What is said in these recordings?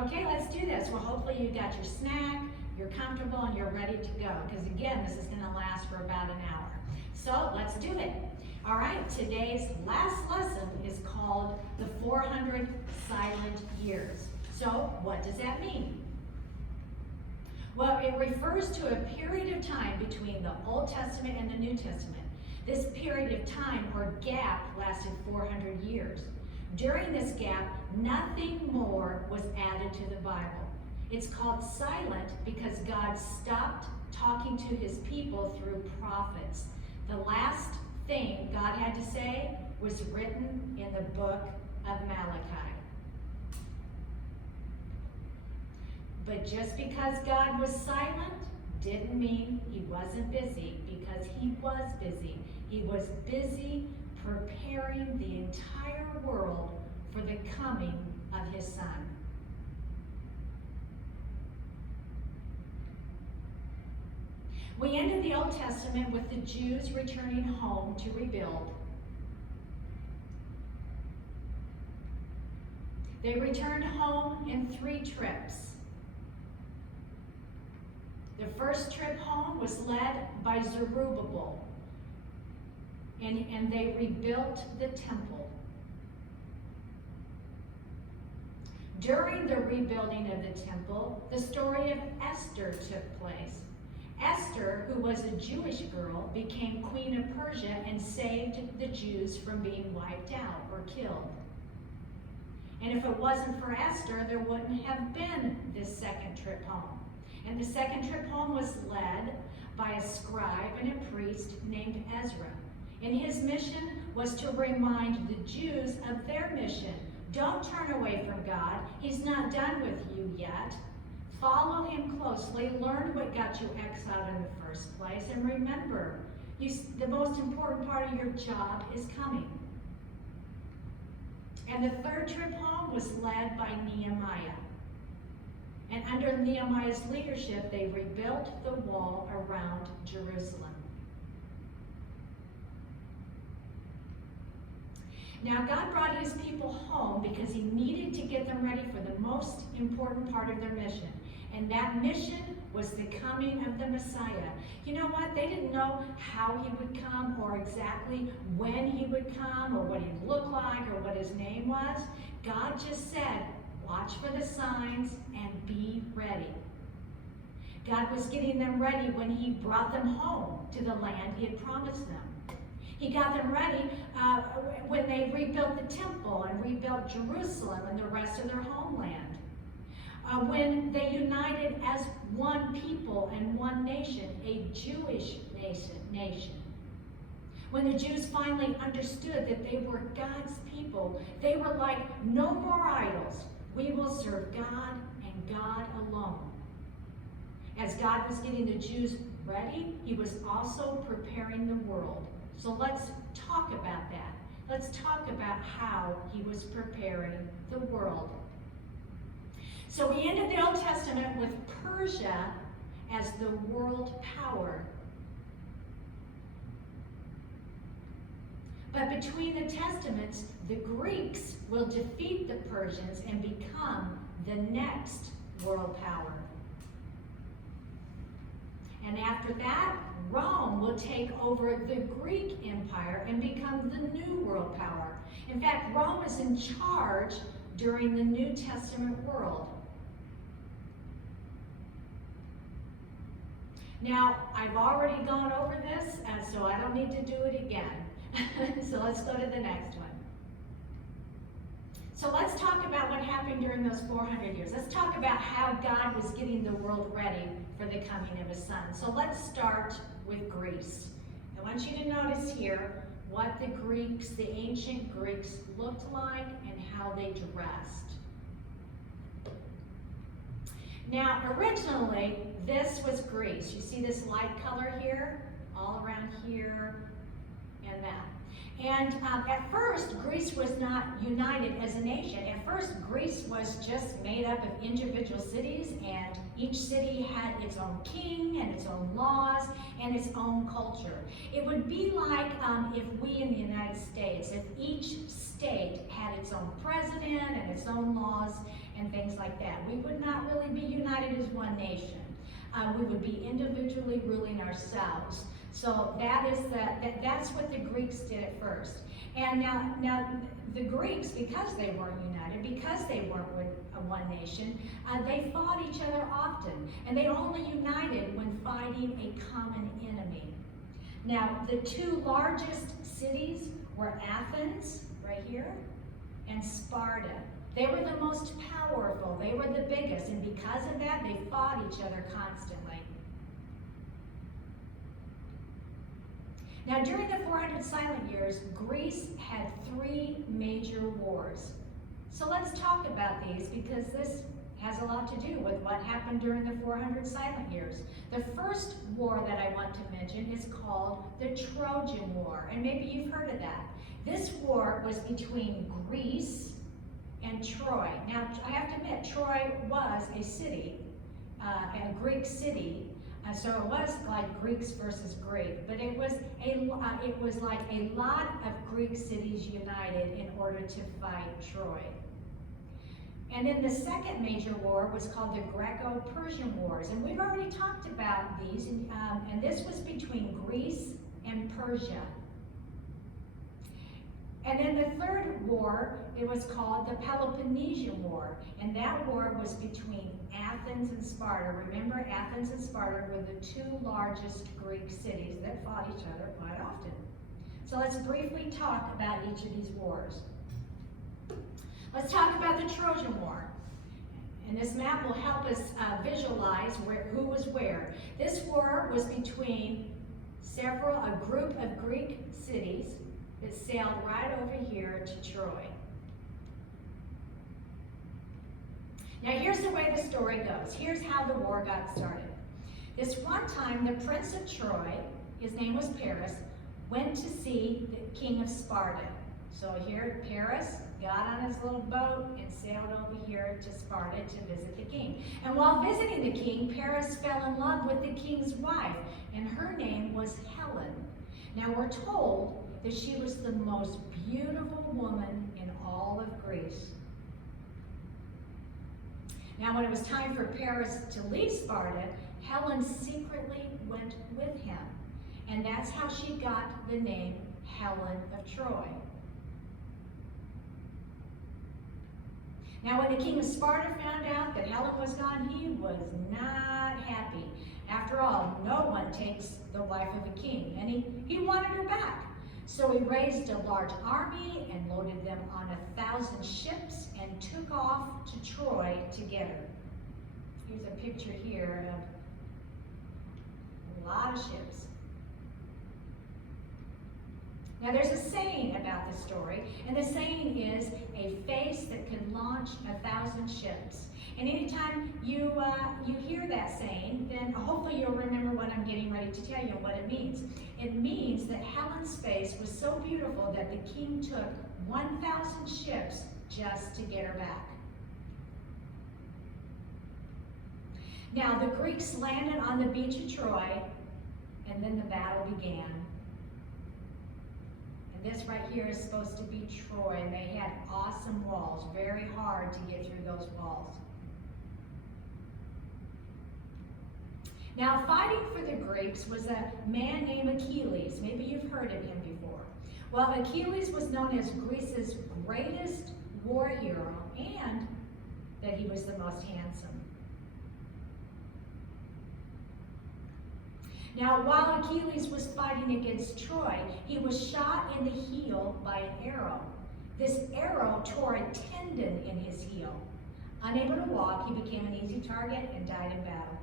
Okay, let's do this. Well, hopefully you got your snack, you're comfortable, and you're ready to go. Because again, this is going to last for about an hour. So let's do it. All right, today's last lesson is called the 400 Silent Years. So what does that mean? Well, it refers to a period of time between the Old Testament and the New Testament. This period of time or gap lasted 400 years. During this gap, nothing more was added to the Bible. It's called silent because God stopped talking to his people through prophets. The last thing God had to say was written in the book of Malachi. But just because God was silent didn't mean he wasn't busy, because he was busy. He was busy preparing the entire world for the coming of his son. We ended the Old Testament with the Jews returning home to rebuild. They returned home in 3 trips. The first trip home was led by Zerubbabel, and they rebuilt the temple. During the rebuilding of the temple, the story of Esther took place. Esther, who was a Jewish girl, became queen of Persia and saved the Jews from being wiped out or killed. And if it wasn't for Esther, there wouldn't have been this second trip home. And the second trip home was led by a scribe and a priest named Ezra. And his mission was to remind the Jews of their mission. Don't turn away from God. He's not done with you yet. Follow him closely. Learn what got you exiled in the first place. And remember, the most important part of your job is coming. And the third trip home was led by Nehemiah. And under Nehemiah's leadership, they rebuilt the wall around Jerusalem. Now, God brought his people home because he needed to get them ready for the most important part of their mission. And that mission was the coming of the Messiah. You know what? They didn't know how he would come or exactly when he would come or what he'd look like or what his name was. God just said, watch for the signs and be ready. God was getting them ready when he brought them home to the land he had promised them. He got them ready when they rebuilt the temple and rebuilt Jerusalem and the rest of their homeland. When they united as one people and one nation, a Jewish nation. When the Jews finally understood that they were God's people, they were like, no more idols. We will serve God and God alone. As God was getting the Jews ready, he was also preparing the world. So let's talk about that. Let's talk about how he was preparing the world. So we ended the Old Testament with Persia as the world power. But between the Testaments, the Greeks will defeat the Persians and become the next world power. And after that, Rome will take over the Greek Empire and become the new world power. In fact, Rome is in charge during the New Testament world. Now, I've already gone over this, so I don't need to do it again. So let's go to the next one. So let's talk about what happened during those 400 years. Let's talk about how God was getting the world ready for the coming of his son. So let's start with Greece. I want you to notice here what the Greeks, the ancient Greeks, looked like and how they dressed. Now, originally, this was Greece. You see this light color here, all around here, and that. And at first, Greece was not united as a nation. At first, Greece was just made up of individual cities, and each city had its own king and its own laws and its own culture. It would be like if we in the United States, if each state had its own president and its own laws and things like that. We nation. We would be individually ruling ourselves. So that's what the Greeks did at first. And now the Greeks, because they weren't united, because they weren't with one nation, they fought each other often. And they only united when fighting a common enemy. Now, the two largest cities were Athens, right here, and Sparta. They were the most powerful. They were the biggest. And because of that, they fought each other constantly. Now, during the 400 silent years, Greece had 3 major wars. So let's talk about these because this has a lot to do with what happened during the 400 silent years. The first war that I want to mention is called the Trojan War, and maybe you've heard of that. This war was between Greece and Troy. Now, I have to admit, Troy was a city, a Greek city, so it was like Greeks versus Greek, but it was like a lot of Greek cities united in order to fight Troy. And then the second major war was called the Greco-Persian Wars, and we've already talked about these, and this was between Greece and Persia. And then the third war, it was called the Peloponnesian War, and that war was between Athens and Sparta. Remember, Athens and Sparta were the 2 largest Greek cities that fought each other quite often. So let's briefly talk about each of these wars. Let's talk about the Trojan War. And this map will help us visualize who was where. This war was between a group of Greek cities that sailed right over here to Troy. Now here's the way the story goes. Here's how the war got started. This one time, the Prince of Troy, his name was Paris, went to see the king of Sparta. So here, Paris got on his little boat and sailed over here to Sparta to visit the king. And while visiting the king, Paris fell in love with the king's wife, and her name was Helen. Now we're told that she was the most beautiful woman in all of Greece. Now when it was time for Paris to leave Sparta, Helen secretly went with him. And that's how she got the name Helen of Troy. Now, when the king of Sparta found out that Helen was gone, he was not happy. After all, no one takes the wife of a king, and he wanted her back. So he raised a large army and loaded them on 1,000 ships and took off to Troy to get her. Here's a picture here of a lot of ships. Now there's a saying about this story, and the saying is a face that can launch 1,000 ships. And anytime you hear that saying, then hopefully you'll remember what I'm getting ready to tell you and what it means. It means that Helen's face was so beautiful that the king took 1,000 ships just to get her back. Now the Greeks landed on the beach of Troy, and then the battle began. This right here is supposed to be Troy, and they had awesome walls, very hard to get through those walls. Now, fighting for the Greeks was a man named Achilles. Maybe you've heard of him before. Well, Achilles was known as Greece's greatest war hero, and that he was the most handsome. Now, while Achilles was fighting against Troy, he was shot in the heel by an arrow. This arrow tore a tendon in his heel. Unable to walk, he became an easy target and died in battle.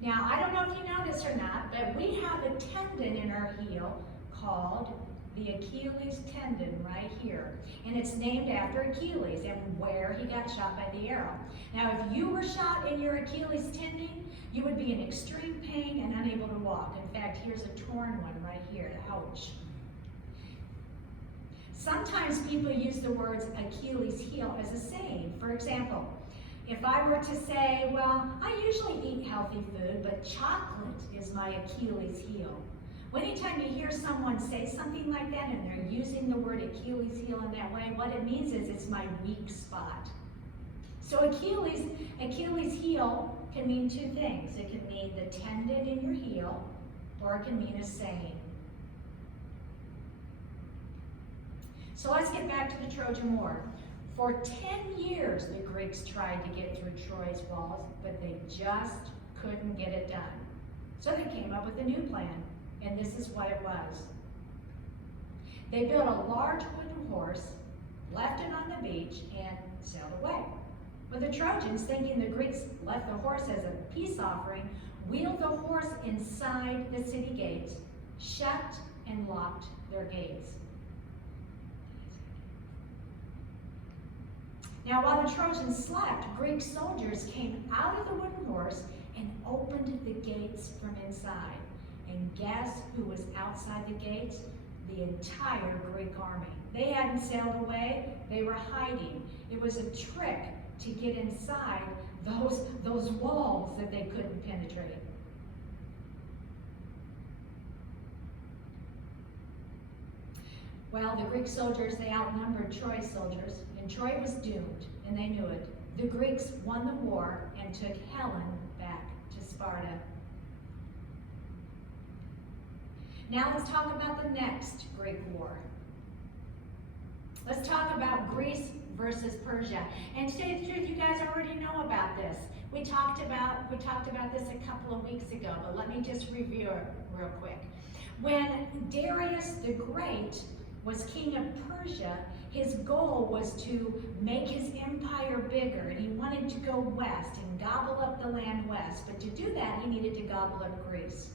Now, I don't know if you know this or not, but we have a tendon in our heel called the Achilles tendon right here. And it's named after Achilles and where he got shot by the arrow. Now, if you were shot in your Achilles tendon, you would be in extreme pain and unable to walk. In fact, here's a torn one right here. Ouch. Sometimes people use the words Achilles heel as a saying. For example, if I were to say, well, I usually eat healthy food, but chocolate is my Achilles heel. Well, anytime you hear someone say something like that and they're using the word Achilles heel in that way, what it means is it's my weak spot. So Achilles' heel can mean two things. It can mean the tendon in your heel, or it can mean a saying. So let's get back to the Trojan War. For 10 years, the Greeks tried to get through Troy's walls, but they just couldn't get it done. So they came up with a new plan, and this is what it was. They built a large wooden horse, left it on the beach, and sailed away. But the Trojans, thinking the Greeks left the horse as a peace offering, wheeled the horse inside the city gates, shut and locked their gates. Now, while the Trojans slept, Greek soldiers came out of the wooden horse and opened the gates from inside. And guess who was outside the gates? The entire Greek army. They hadn't sailed away, they were hiding. It was a trick to get inside those walls that they couldn't penetrate. Well, the Greek soldiers, they outnumbered Troy's soldiers, and Troy was doomed, and they knew it. The Greeks won the war and took Helen back to Sparta. Now let's talk about the next Greek war. Let's talk about Greece versus Persia. And to tell you the truth, you guys already know about this. We talked about this a couple of weeks ago, but let me just review it real quick. When Darius the Great was king of Persia, his goal was to make his empire bigger, and he wanted to go west and gobble up the land west. But to do that, he needed to gobble up Greece.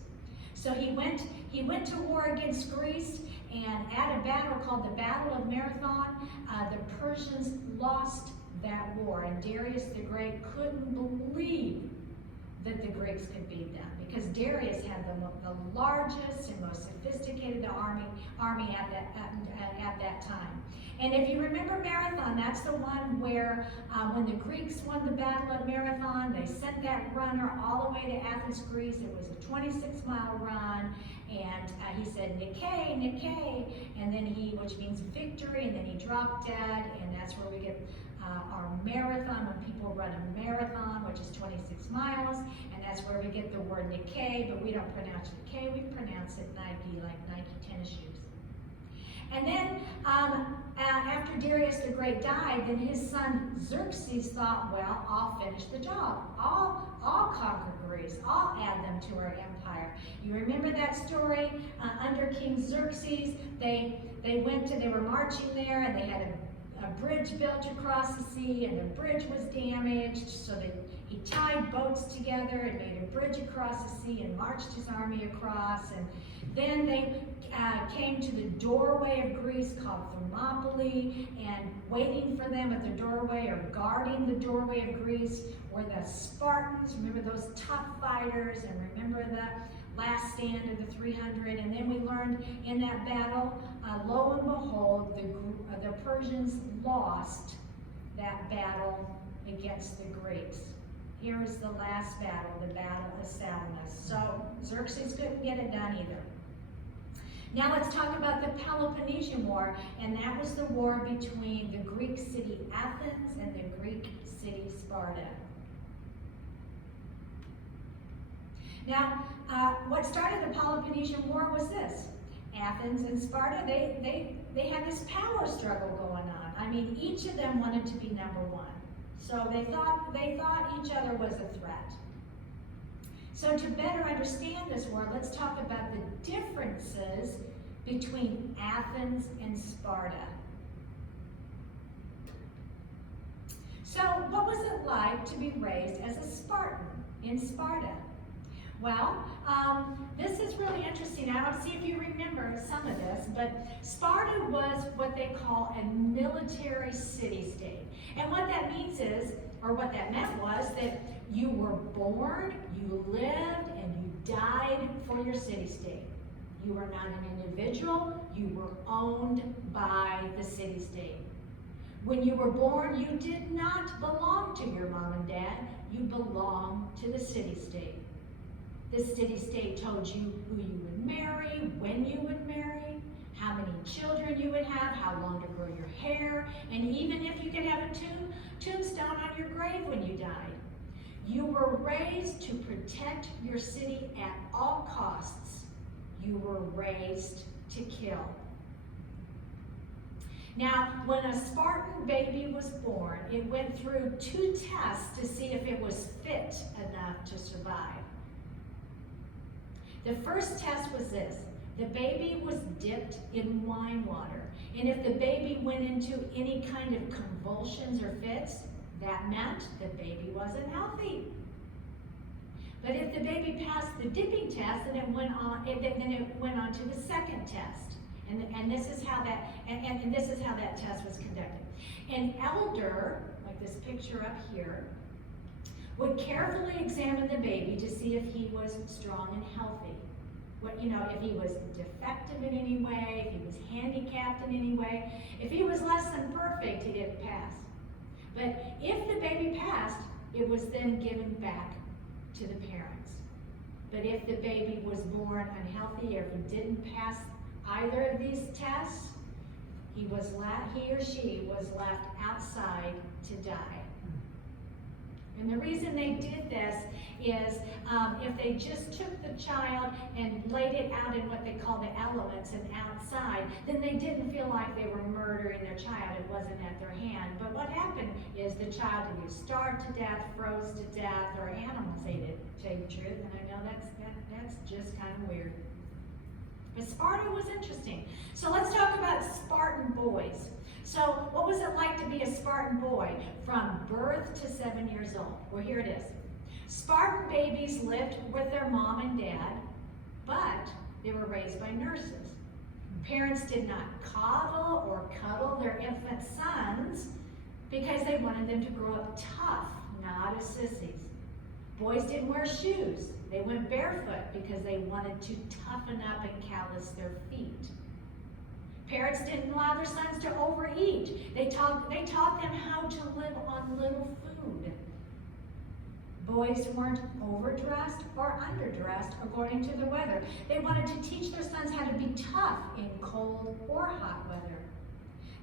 So he went to war against Greece, and at a battle called the Battle of Marathon, the Persians lost that war, and Darius the Great couldn't believe that the Greeks could beat them, because Darius had the largest and most sophisticated army at that time. And if you remember Marathon, that's the one where when the Greeks won the Battle of Marathon, they sent that runner all the way to Athens, Greece. It was a 26-mile run, and he said, "Nikkei, Nikkei," and then which means victory, and then he dropped dead, and that's where we get our marathon, when people run a marathon, which is 26 miles, and that's where we get the word Nikkei, but we don't pronounce Nikkei, we pronounce it Nike, like Nike tennis shoes. And then after Darius the Great died, then his son Xerxes thought, well, I'll finish the job. I'll conquer Greece. I'll add them to our empire. You remember that story? Under King Xerxes, they were marching there, and they had a bridge built across the sea, and the bridge was damaged, so he tied boats together and made a bridge across the sea and marched his army across. And then they came to the doorway of Greece called Thermopylae, and waiting for them at the doorway, or guarding the doorway of Greece, were the Spartans. Remember those tough fighters, and remember the last stand of the 300. And then we learned in that battle, lo and behold, the Persians lost that battle against the Greeks. Here is the last battle, the Battle of Salamis. So Xerxes couldn't get it done either. Now let's talk about the Peloponnesian War, and that was the war between the Greek city Athens and the Greek city Sparta. Now, what started the Peloponnesian War was this. Athens and Sparta, they had this power struggle going on. I mean, each of them wanted to be number one. So they thought each other was a threat. So to better understand this war, let's talk about the differences between Athens and Sparta. So what was it like to be raised as a Spartan in Sparta? Well, this is really interesting. I don't see if you remember some of this, but Sparta was what they call a military city-state. And what that means is, or what that meant was, that you were born, you lived, and you died for your city-state. You were not an individual, you were owned by the city-state. When you were born, you did not belong to your mom and dad, you belonged to the city-state. The city-state told you who you would marry, when you would marry. how many children you would have, how long to grow your hair, and even if you could have a tombstone on your grave when you died. You were raised to protect your city at all costs. You were raised to kill. Now, when a Spartan baby was born, it went through 2 tests to see if it was fit enough to survive. The first test was this. The baby was dipped in wine water. And if the baby went into any kind of convulsions or fits, that meant the baby wasn't healthy. But if the baby passed the dipping test, then it went on to the second test. And this is how that test was conducted. An elder, like this picture up here, would carefully examine the baby to see if he was strong and healthy. If he was defective in any way, if he was handicapped in any way. If he was less than perfect, he didn't pass. But if the baby passed, it was then given back to the parents. But if the baby was born unhealthy, or if he didn't pass either of these tests, he or she was left outside to die. And the reason they did this is if they just took the child and laid it out in what they call the elements and outside, then they didn't feel like they were murdering their child. It wasn't at their hand. But what happened is the child either starved to death, froze to death, or animals ate it, to tell you the truth. And I know that's just kind of weird. But Sparta was interesting. So let's talk about Spartan boys. So what was it like to be a Spartan boy from birth to 7 years old? Well, here it is. Spartan babies lived with their mom and dad, but they were raised by nurses. Parents did not coddle or cuddle their infant sons because they wanted them to grow up tough, not as sissies. Boys didn't wear shoes. They went barefoot because they wanted to toughen up and callous their feet. Parents didn't allow their sons to overeat. They taught them how to live on little food. Boys weren't overdressed or underdressed according to the weather. They wanted to teach their sons how to be tough in cold or hot weather.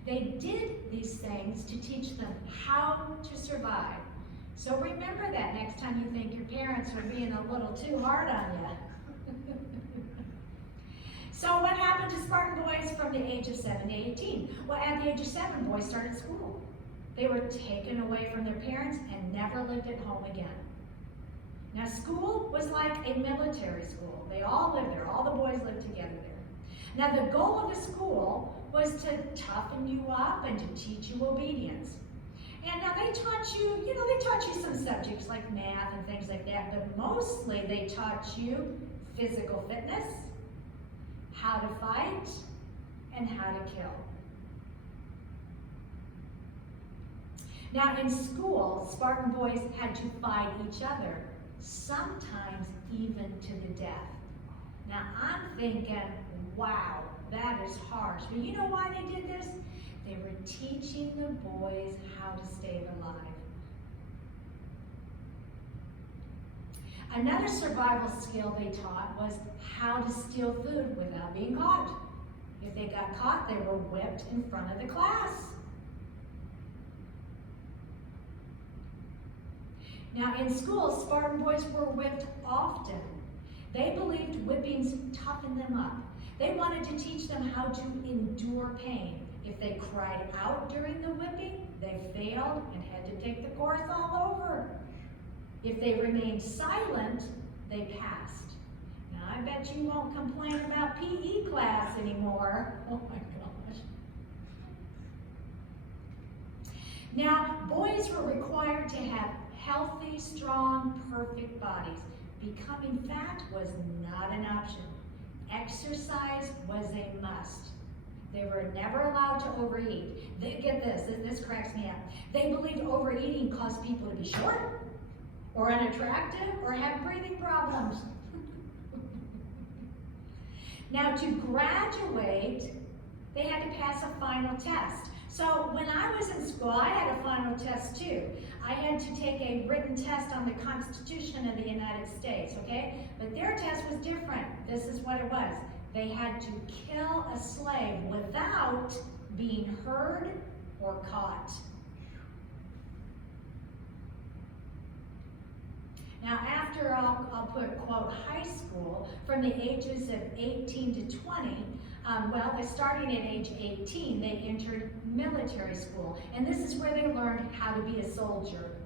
They did these things to teach them how to survive. So remember that next time you think your parents are being a little too hard on you. So what happened to Spartan boys from the age of 7 to 18? Well, at the age of 7, boys started school. They were taken away from their parents and never lived at home again. Now, school was like a military school. They all lived there. All the boys lived together there. Now, the goal of the school was to toughen you up and to teach you obedience. And now they taught you some subjects like math and things like that, but mostly they taught you physical fitness, how to fight, and how to kill. Now in school, Spartan boys had to fight each other, sometimes even to the death. Now I'm thinking, wow, that is harsh. But you know why they did this? They were teaching the boys how to stay alive. Another survival skill they taught was how to steal food without being caught. If they got caught, they were whipped in front of the class. Now in school, Spartan boys were whipped often. They believed whippings toughened them up. They wanted to teach them how to endure pain. If they cried out during the whipping, they failed and had to take the course all over. If they remained silent, they passed. Now I bet you won't complain about PE class anymore. Oh my gosh. Now, boys were required to have healthy, strong, perfect bodies. Becoming fat was not an option. Exercise was a must. They were never allowed to overeat. Get this cracks me up. They believed overeating caused people to be short, or unattractive, or have breathing problems. Now to graduate, they had to pass a final test. So when I was in school, I had a final test too. I had to take a written test on the Constitution of the United States, okay? But their test was different. This is what it was. they had to kill a slave without being heard or caught. Now, after I'll put, quote, high school, from the ages of 18 to 20, starting at age 18, they entered military school. And this is where they learned how to be a soldier.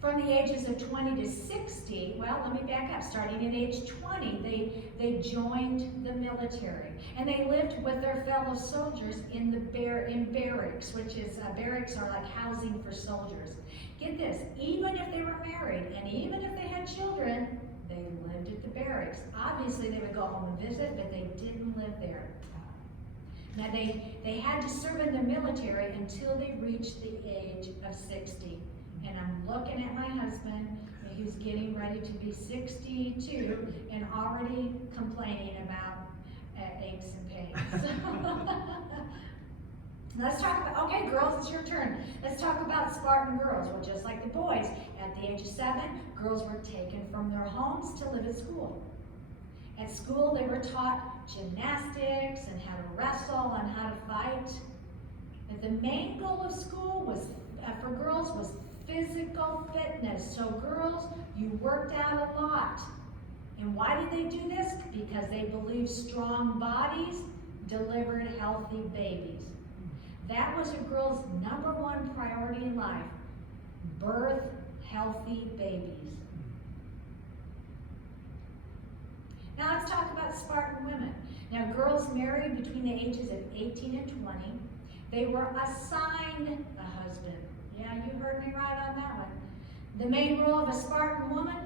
From the ages of 20 to 60, let me back up. Starting at age 20, they joined the military. And they lived with their fellow soldiers in barracks, which is, barracks are like housing for soldiers. Get this, even if they were married and even if they had children, they lived at the barracks. Obviously, they would go home and visit, but they didn't live there. Now, they had to serve in the military until they reached the age of 60. And I'm looking at my husband, who's getting ready to be 62 and already complaining about aches and pains. Let's talk about, okay, girls, it's your turn. Let's talk about Spartan girls. Well, just like the boys, at the age of 7, girls were taken from their homes to live at school. At school, they were taught gymnastics and how to wrestle and how to fight. But the main goal of school was, for girls, was physical fitness. So girls, you worked out a lot. And why did they do this? Because they believed strong bodies delivered healthy babies. That was a girl's #1 priority in life. Birth healthy babies. Now let's talk about Spartan women. Now girls married between the ages of 18 and 20, they were assigned a husband. Yeah, you heard me right on that one. The main role of a Spartan woman,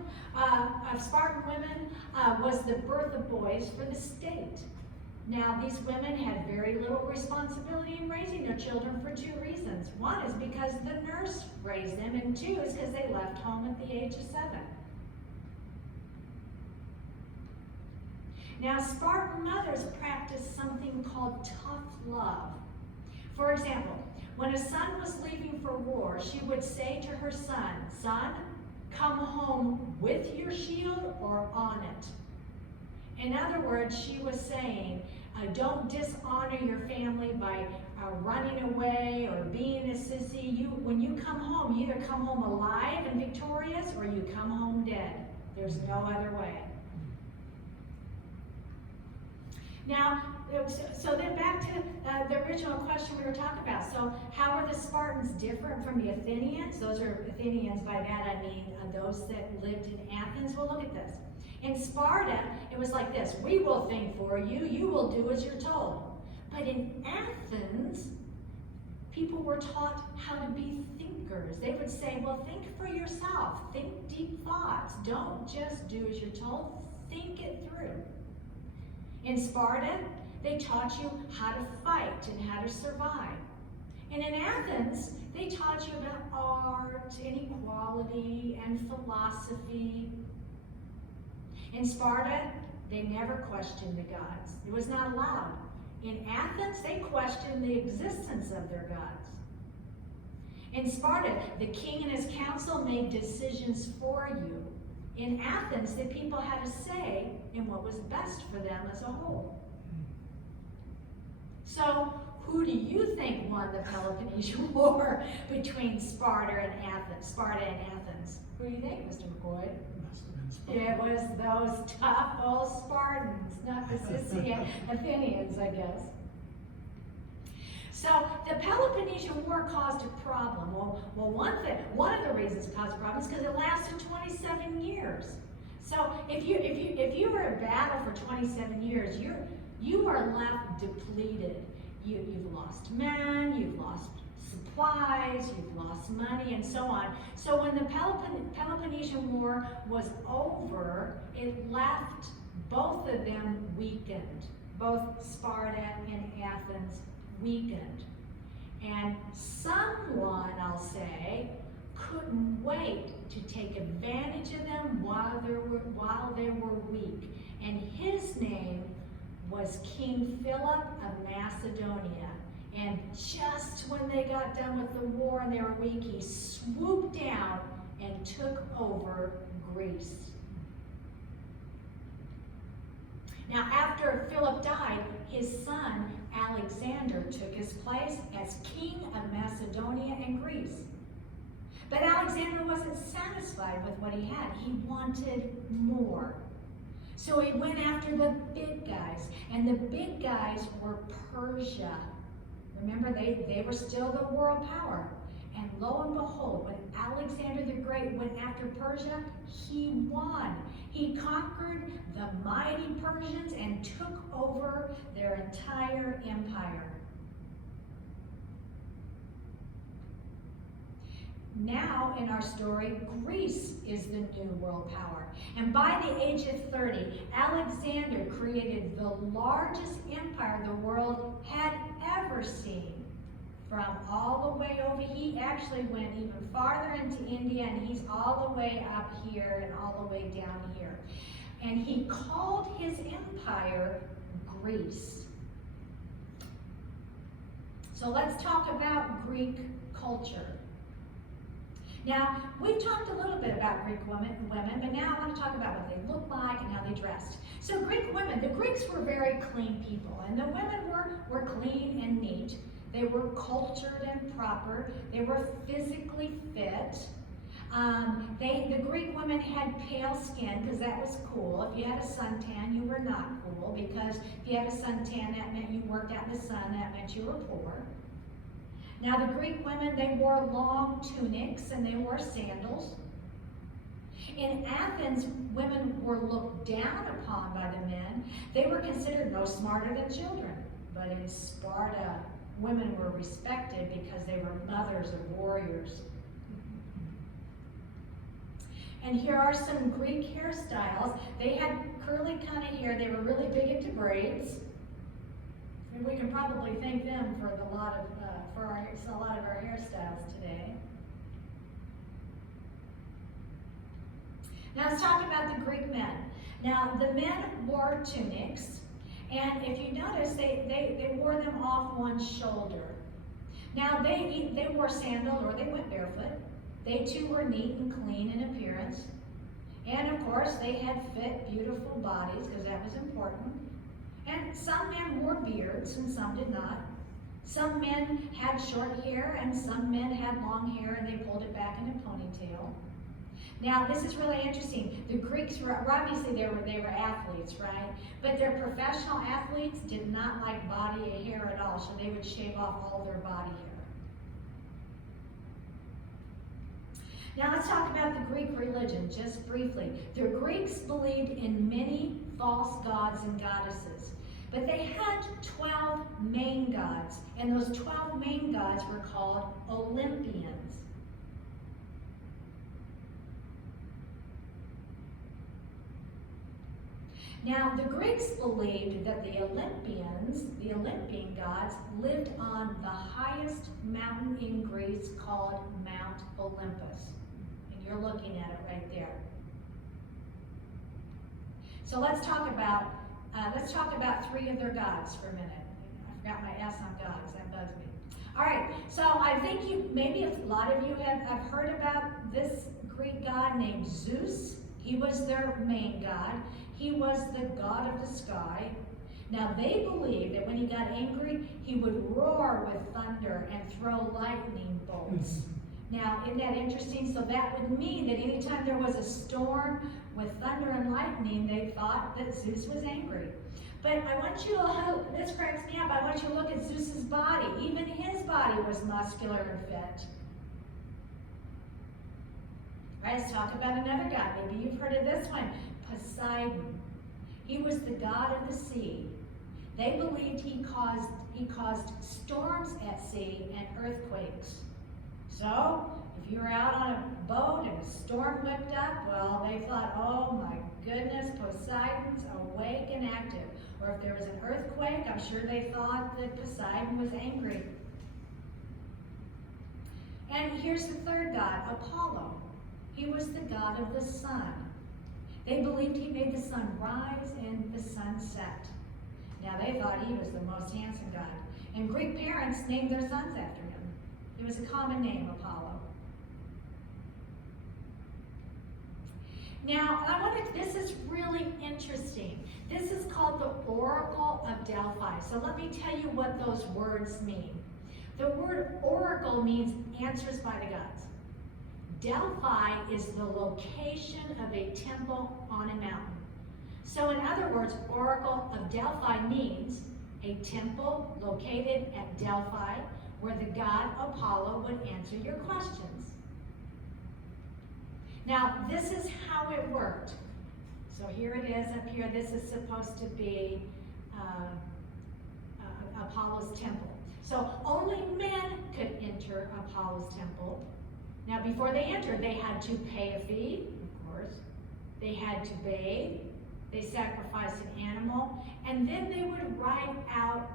was the birth of boys for the state. Now, these women had very little responsibility in raising their children for 2 reasons. One is because the nurse raised them, and 2 is because they left home at the age of 7. Now, Spartan mothers practiced something called tough love. For example, when a son was leaving for war, she would say to her son, "Son, come home with your shield or on it." In other words, she was saying, don't dishonor your family by running away or being a sissy. When you come home, you either come home alive and victorious or you come home dead. There's no other way. Now, so then back to the original question we were talking about. So how are the Spartans different from the Athenians? Those are Athenians, by that I mean those that lived in Athens. Well, look at this. In Sparta, it was like this: we will think for you, you will do as you're told. But in Athens, people were taught how to be thinkers. They would say, well, think for yourself. Think deep thoughts. Don't just do as you're told. Think it through. In Sparta, they taught you how to fight and how to survive. And in Athens, they taught you about art and equality and philosophy. In Sparta, they never questioned the gods. It was not allowed. In Athens, they questioned the existence of their gods. In Sparta, the king and his council made decisions for you. In Athens, the people had a say in what was best for them as a whole. So, who do you think won the Peloponnesian War between Sparta and Athens? Who do you think, Mr. McCoy? It was those tough old Spartans, not the sissy Athenians, I guess. So the Peloponnesian War caused a problem. Well, one of the reasons it caused a problem is because it lasted 27 years. So if you were in battle for 27 years, you are left depleted. You've lost men, you've lost supplies, you've lost money, and so on. So when the Peloponnesian War was over, it left both of them weakened. Both Sparta and Athens weakened. And someone, I'll say, couldn't wait to take advantage of them while they were weak. And his name was King Philip of Macedonia. And just when they got done with the war and they were weak, he swooped down and took over Greece. Now, after Philip died, his son Alexander took his place as king of Macedonia and Greece. But Alexander wasn't satisfied with what he had. He wanted more. So he went after the big guys, and the big guys were Persia. Remember, they were still the world power. And lo and behold, when Alexander the Great went after Persia, he won. He conquered the mighty Persians and took over their entire empire. Now, in our story, Greece is the new world power. And by the age of 30, Alexander created the largest empire the world had ever seen. From all the way over, he actually went even farther into India, and he's all the way up here and all the way down here. And he called his empire Greece. So let's talk about Greek culture. Now, we've talked a little bit about Greek women, but now I want to talk about what they looked like and how they dressed. So Greek women, the Greeks were very clean people, and the women were clean and neat. They were cultured and proper. They were physically fit. The Greek women had pale skin because that was cool. If you had a suntan, you were not cool, because if you had a suntan, that meant you worked out in the sun. That meant you were poor. Now, the Greek women, they wore long tunics and they wore sandals. In Athens, women were looked down upon by the men. They were considered no smarter than children. But in Sparta, women were respected because they were mothers of warriors. And here are some Greek hairstyles. They had curly kind of hair. They were really big into braids. And we can probably thank them for a lot of our hairstyles today. Now let's talk about the Greek men. Now the men wore tunics, and if you notice, they wore them off one shoulder. Now they wore sandals, or they went barefoot. They too were neat and clean in appearance. And of course, they had fit, beautiful bodies, because that was important. And some men wore beards and some did not. Some men had short hair and some men had long hair and they pulled it back in a ponytail. Now, this is really interesting. The Greeks were, obviously they were athletes, right? But their professional athletes did not like body hair at all, so they would shave off all their body hair. Now let's talk about the Greek religion, just briefly. The Greeks believed in many false gods and goddesses, but they had 12 main gods, and those 12 main gods were called Olympians. Now, the Greeks believed that the Olympian gods, lived on the highest mountain in Greece called Mount Olympus. And you're looking at it right there. So let's talk about three of their gods for a minute. I forgot my S on gods, that bugs me. All right, so I think maybe a lot of you have heard about this Greek god named Zeus. He was their main god. He was the god of the sky. Now they believed that when he got angry, he would roar with thunder and throw lightning bolts. Now, isn't that interesting? So that would mean that anytime there was a storm with thunder and lightning, they thought that Zeus was angry. But I want you to, this cracks me up, I want you to look at Zeus's body. Even his body was muscular and fit. All right, let's talk about another god. Maybe you've heard of this one, Poseidon. He was the god of the sea. They believed he caused storms at sea and earthquakes. So, if you were out on a boat and a storm whipped up, well, they thought, oh my goodness, Poseidon's awake and active. Or if there was an earthquake, I'm sure they thought that Poseidon was angry. And here's the third god, Apollo. He was the god of the sun. They believed he made the sun rise and the sun set. Now they thought he was the most handsome god. And Greek parents named their sons after him. It was a common name, Apollo. Now, this is really interesting. This is called the Oracle of Delphi. So let me tell you what those words mean. The word oracle means answers by the gods. Delphi is the location of a temple on a mountain. So in other words, Oracle of Delphi means a temple located at Delphi where the god Apollo would answer your questions. Now, this is how it worked. So here it is up here. This is supposed to be Apollo's temple. So only men could enter Apollo's temple. Now, before they entered, they had to pay a fee, of course. They had to bathe. They sacrificed an animal. And then they would write out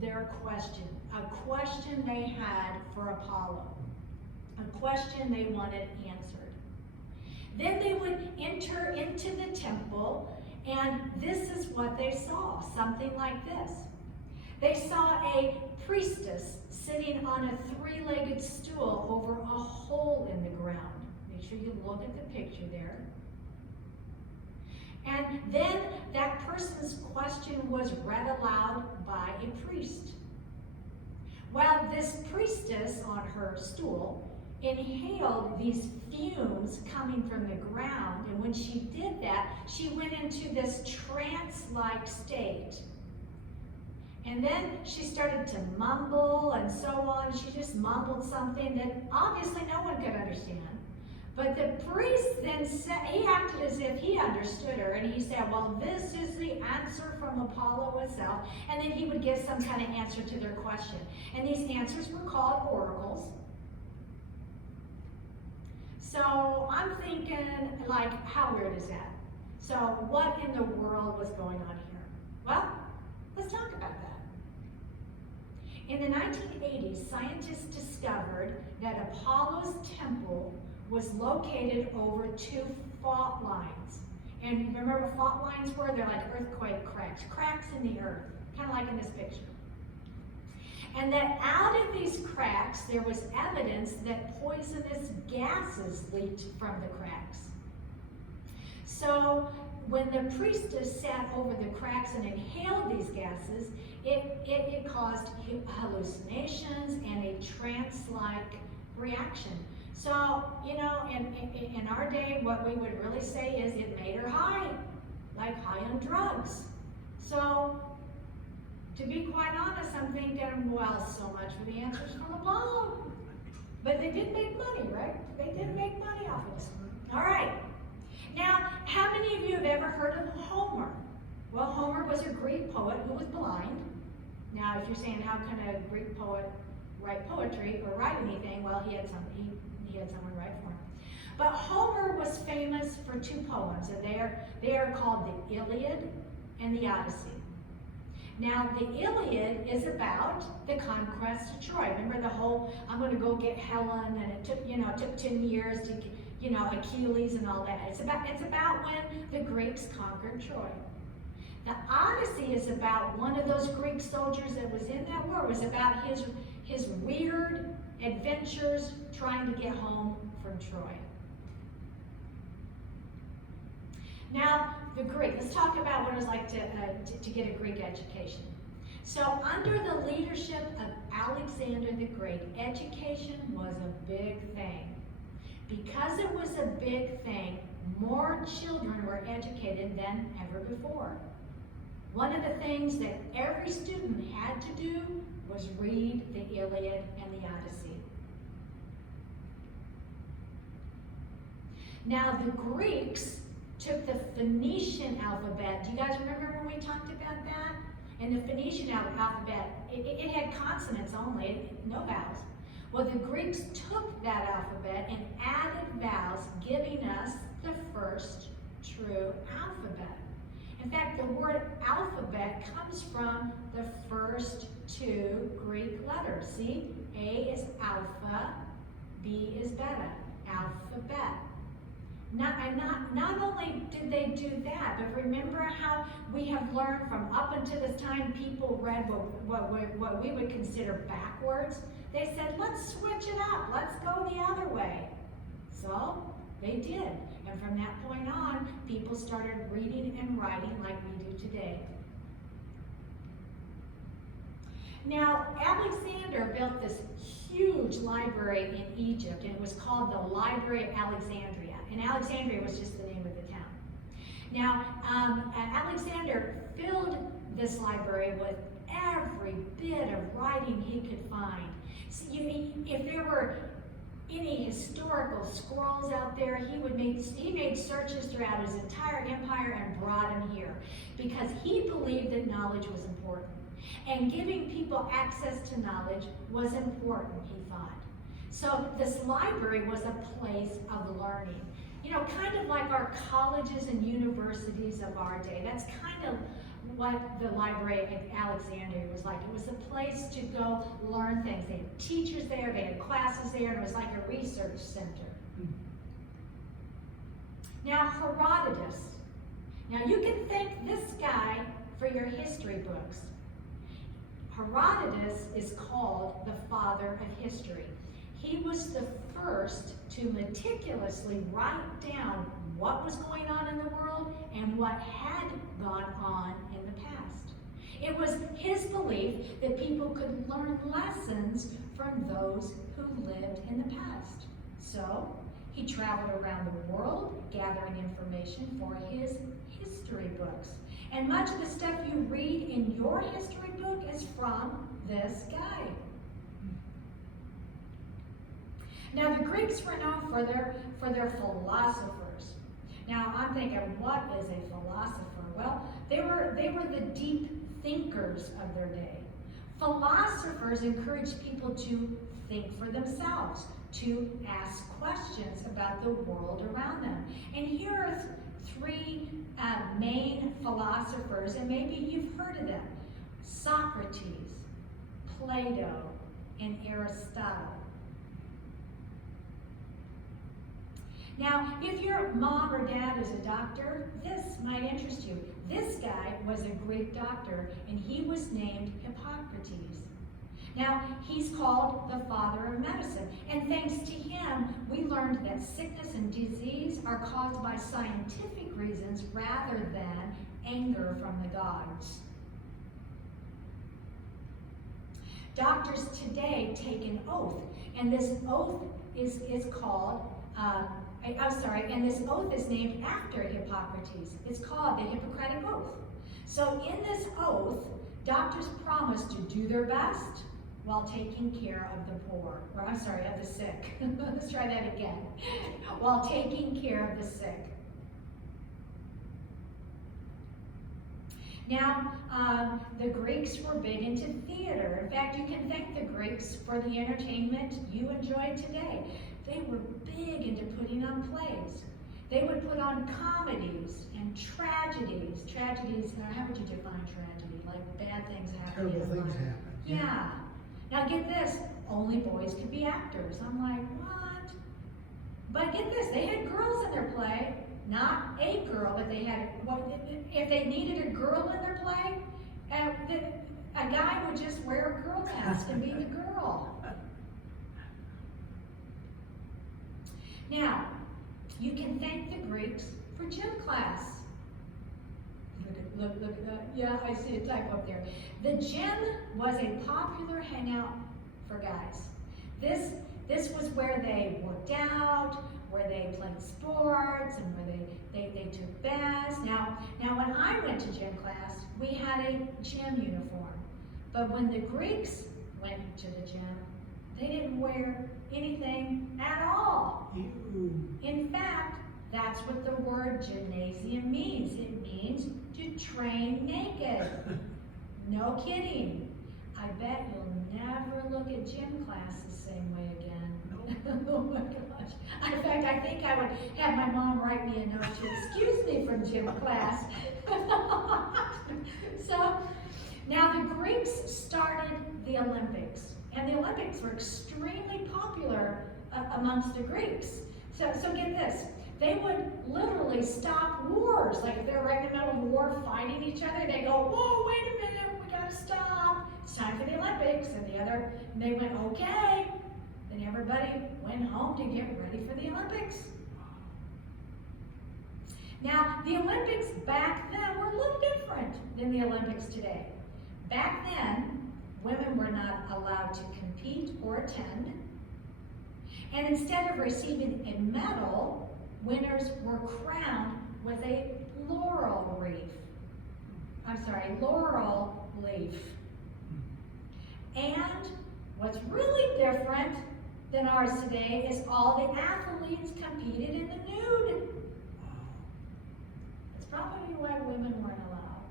their question, a question they had for Apollo, a question they wanted answered. Then they would enter into the temple, and this is what they saw, something like this. They saw a priestess sitting on a three-legged stool over a hole in the ground. Make sure you look at the picture there. And then that person's question was read aloud by a priest. Well, this priestess on her stool inhaled these fumes coming from the ground, and when she did that, she went into this trance-like state. And then she started to mumble and so on. She just mumbled something that obviously no one could understand. But the priest then said, he acted as if he understood her, and he said, well, this is the answer from Apollo itself. And then he would give some kind of answer to their question. And these answers were called oracles. So I'm thinking, like, how weird is that? So what in the world was going on here? Well, let's talk about that. In the 1980s, scientists discovered that Apollo's temple was located over two fault lines. And remember what fault lines were? They're like earthquake cracks, cracks in the earth, kind of like in this picture. And that out of these cracks, there was evidence that poisonous gases leaked from the cracks. So when the priestess sat over the cracks and inhaled these gases, it caused hallucinations and a trance-like reaction. So, you know, in our day, what we would really say is it made her high, like high on drugs. So, to be quite honest, I'm thinking, well, so much for the answers from Apollo. But they did make money, right? They did make money off of this. All right. Now, how many of you have ever heard of Homer? Well, Homer was a Greek poet who was blind. Now, if you're saying, how can a Greek poet write poetry or write anything? Well, he had someone write for him. But Homer was famous for two poems, and they are called the Iliad and the Odyssey. Now, the Iliad is about the conquest of Troy. Remember the whole, I'm going to go get Helen, and it took 10 years to, Achilles and all that. It's about when the Greeks conquered Troy. The Odyssey is about one of those Greek soldiers that was in that war. It was about his weird adventures trying to get home from Troy. Now, the Greek. Let's talk about what it was like to get a Greek education. So, under the leadership of Alexander the Great, education was a big thing. Because it was a big thing, more children were educated than ever before. One of the things that every student had to do was read the Iliad and the Odyssey. Now, the Greeks took the Phoenician alphabet. Do you guys remember when we talked about that? In the Phoenician alphabet, it had consonants only, no vowels. Well, the Greeks took that alphabet and added vowels, giving us the first true alphabet. In fact, the word alphabet comes from the first two Greek letters. See, A is alpha, B is beta, alphabet. Not only did they do that, but remember how we have learned from up until this time people read what we would consider backwards. They said, let's switch it up. Let's go the other way. So They did. And from that point on, people started reading and writing like we do today. Now, Alexander built this huge library in Egypt, and it was called the Library of Alexandria. And Alexandria was just the name of the town. Now, Alexander filled this library with every bit of writing he could find. So if there were any historical scrolls out there, he made searches throughout his entire empire and brought them here because he believed that knowledge was important. And giving people access to knowledge was important, he thought. So this library was a place of learning. You know, kind of like our colleges and universities of our day. That's kind of what the library at Alexandria was like. It was a place to go learn things. They had teachers there, they had classes there, and it was like a research center. Now, Herodotus. Now, you can thank this guy for your history books. Herodotus is called the father of history. He was the first to meticulously write down what was going on in the world and what had gone on in the past. It was his belief that people could learn lessons from those who lived in the past. So he traveled around the world gathering information for his history books. And much of the stuff you read in your history book is from this guy. Now, the Greeks were known for their philosophers. Now, I'm thinking, what is a philosopher? Well, they were the deep thinkers of their day. Philosophers encouraged people to think for themselves, to ask questions about the world around them. And here are three main philosophers, and maybe you've heard of them: Socrates, Plato, and Aristotle. Now, if your mom or dad is a doctor, this might interest you. This guy was a Greek doctor, and he was named Hippocrates. Now, he's called the father of medicine, and thanks to him, we learned that sickness and disease are caused by scientific reasons rather than anger from the gods. Doctors today take an oath, and this oath is called, and this oath is named after Hippocrates. It's called the Hippocratic Oath. So in this oath, doctors promise to do their best while taking care of the poor, of the sick. Let's try that again. While taking care of the sick. Now, the Greeks were big into theater. In fact, you can thank the Greeks for the entertainment you enjoy today. They were big into putting on plays. They would put on comedies and tragedies. Tragedies, how would you define tragedy? Like bad things happen. Terrible things happen. Yeah. Now get this, only boys could be actors. I'm like, what? But get this, they had girls in their play. Not a girl, but they had, if they needed a girl in their play, a guy would just wear a girl mask and be the girl. Now, you can thank the Greeks for gym class. Look at that. Yeah, I see a typo up there. The gym was a popular hangout for guys. This was where they worked out, where they played sports, and where they took baths. Now when I went to gym class, we had a gym uniform. But when the Greeks went to the gym, they didn't wear anything at all. Ew. In fact, that's what the word gymnasium means. It means to train naked. No kidding. I bet you'll never look at gym class the same way again. Oh my gosh. In fact, I think I would have my mom write me a note to excuse me from gym class. So, now the Greeks started the Olympics. And the Olympics were extremely popular amongst the Greeks. So get this. They would literally stop wars. Like if they're right in the middle of war fighting each other, they go, whoa, wait a minute, we gotta stop. It's time for the Olympics. And they went, okay. Then everybody went home to get ready for the Olympics. Now, the Olympics back then were a little different than the Olympics today. Back then, women were not allowed to compete or attend. And instead of receiving a medal, winners were crowned with a laurel leaf. And what's really different than ours today is all the athletes competed in the nude. That's probably why women weren't allowed.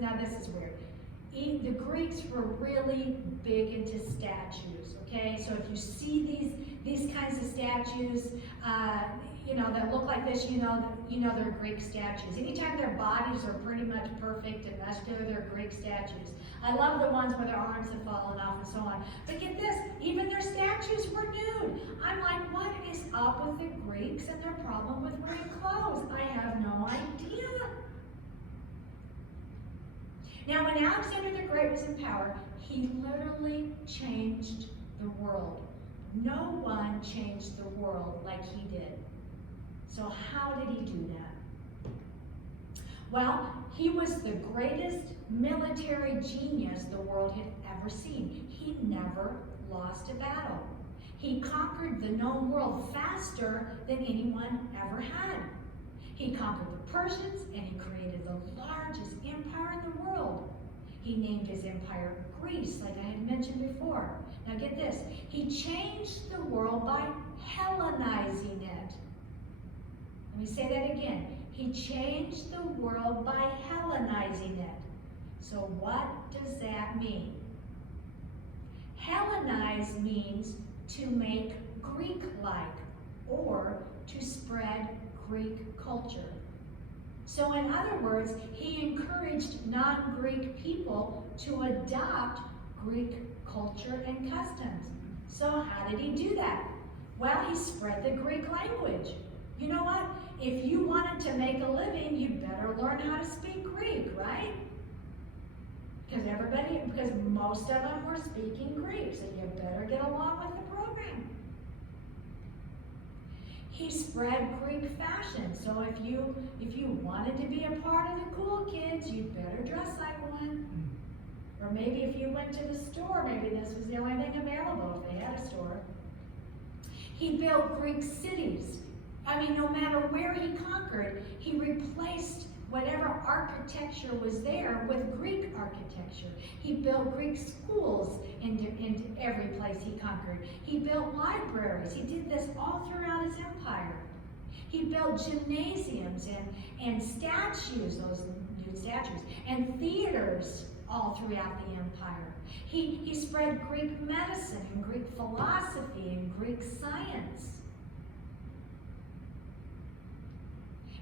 Now this is weird. The Greeks were really big into statues, okay? So if you see these kinds of statues, that look like this, you know they're Greek statues. Anytime their bodies are pretty much perfect and muscular, they're Greek statues. I love the ones where their arms have fallen off and so on. But get this, even their statues were nude. I'm like, what is up with the Greeks and their problem with wearing clothes? I have no idea. Now, when Alexander the Great was in power, he literally changed the world. No one changed the world like he did. So how did he do that? Well, he was the greatest military genius the world had ever seen. He never lost a battle. He conquered the known world faster than anyone ever had. He conquered the Persians, and he created the largest empire in the world. He named his empire Greece, like I had mentioned before. Now get this, he changed the world by Hellenizing it. Let me say that again. He changed the world by Hellenizing it. So what does that mean? Hellenize means to make Greek-like or to spread Greek culture. So in other words, he encouraged non-Greek people to adopt Greek culture and customs. So how did he do that? Well, he spread the Greek language. You know what? If you wanted to make a living, you better learn how to speak Greek, right? Because most of them were speaking Greek, so you better get along with the program. He spread Greek fashion, so if you wanted to be a part of the cool kids, you better dress like one. Or maybe if you went to the store, maybe this was the only thing available if they had a store. He built Greek cities. No matter where he conquered, he replaced whatever architecture was there with Greek architecture. He built Greek schools into every place he conquered. He built libraries. He did this all throughout his empire. He built gymnasiums and statues, those nude statues, and theaters all throughout the empire. He spread Greek medicine and Greek philosophy and Greek science.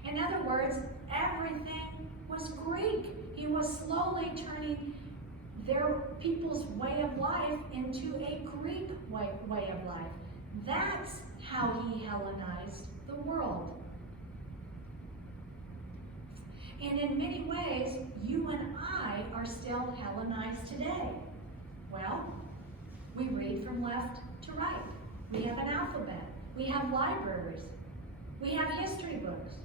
In other words, everything was Greek. He was slowly turning their people's way of life into a Greek way of life. That's how he Hellenized the world. And in many ways, you and I are still Hellenized today. Well, we read from left to right. We have an alphabet. We have libraries. We have history books.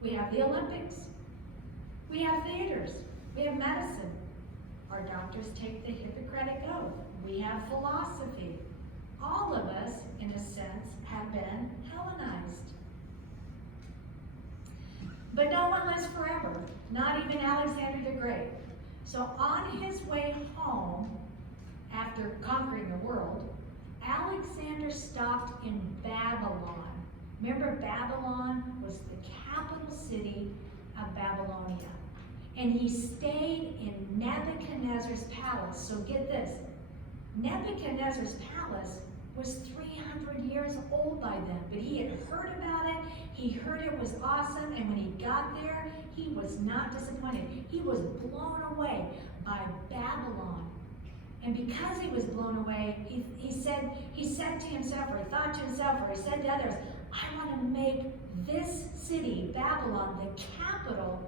We have the Olympics. We have theaters. We have medicine. Our doctors take the Hippocratic Oath. We have philosophy. All of us, in a sense, have been Hellenized. But no one lives forever, not even Alexander the Great. So on his way home, after conquering the world, Alexander stopped in Babylon. Remember, Babylon was the capital city of Babylonia. And he stayed in Nebuchadnezzar's palace. So get this, Nebuchadnezzar's palace was 300 years old by then, but he had heard about it, he heard it was awesome, and when he got there, he was not disappointed. He was blown away by Babylon. And because he was blown away, he said to himself, or he thought to himself, or he said to others, I want to make this city, Babylon, the capital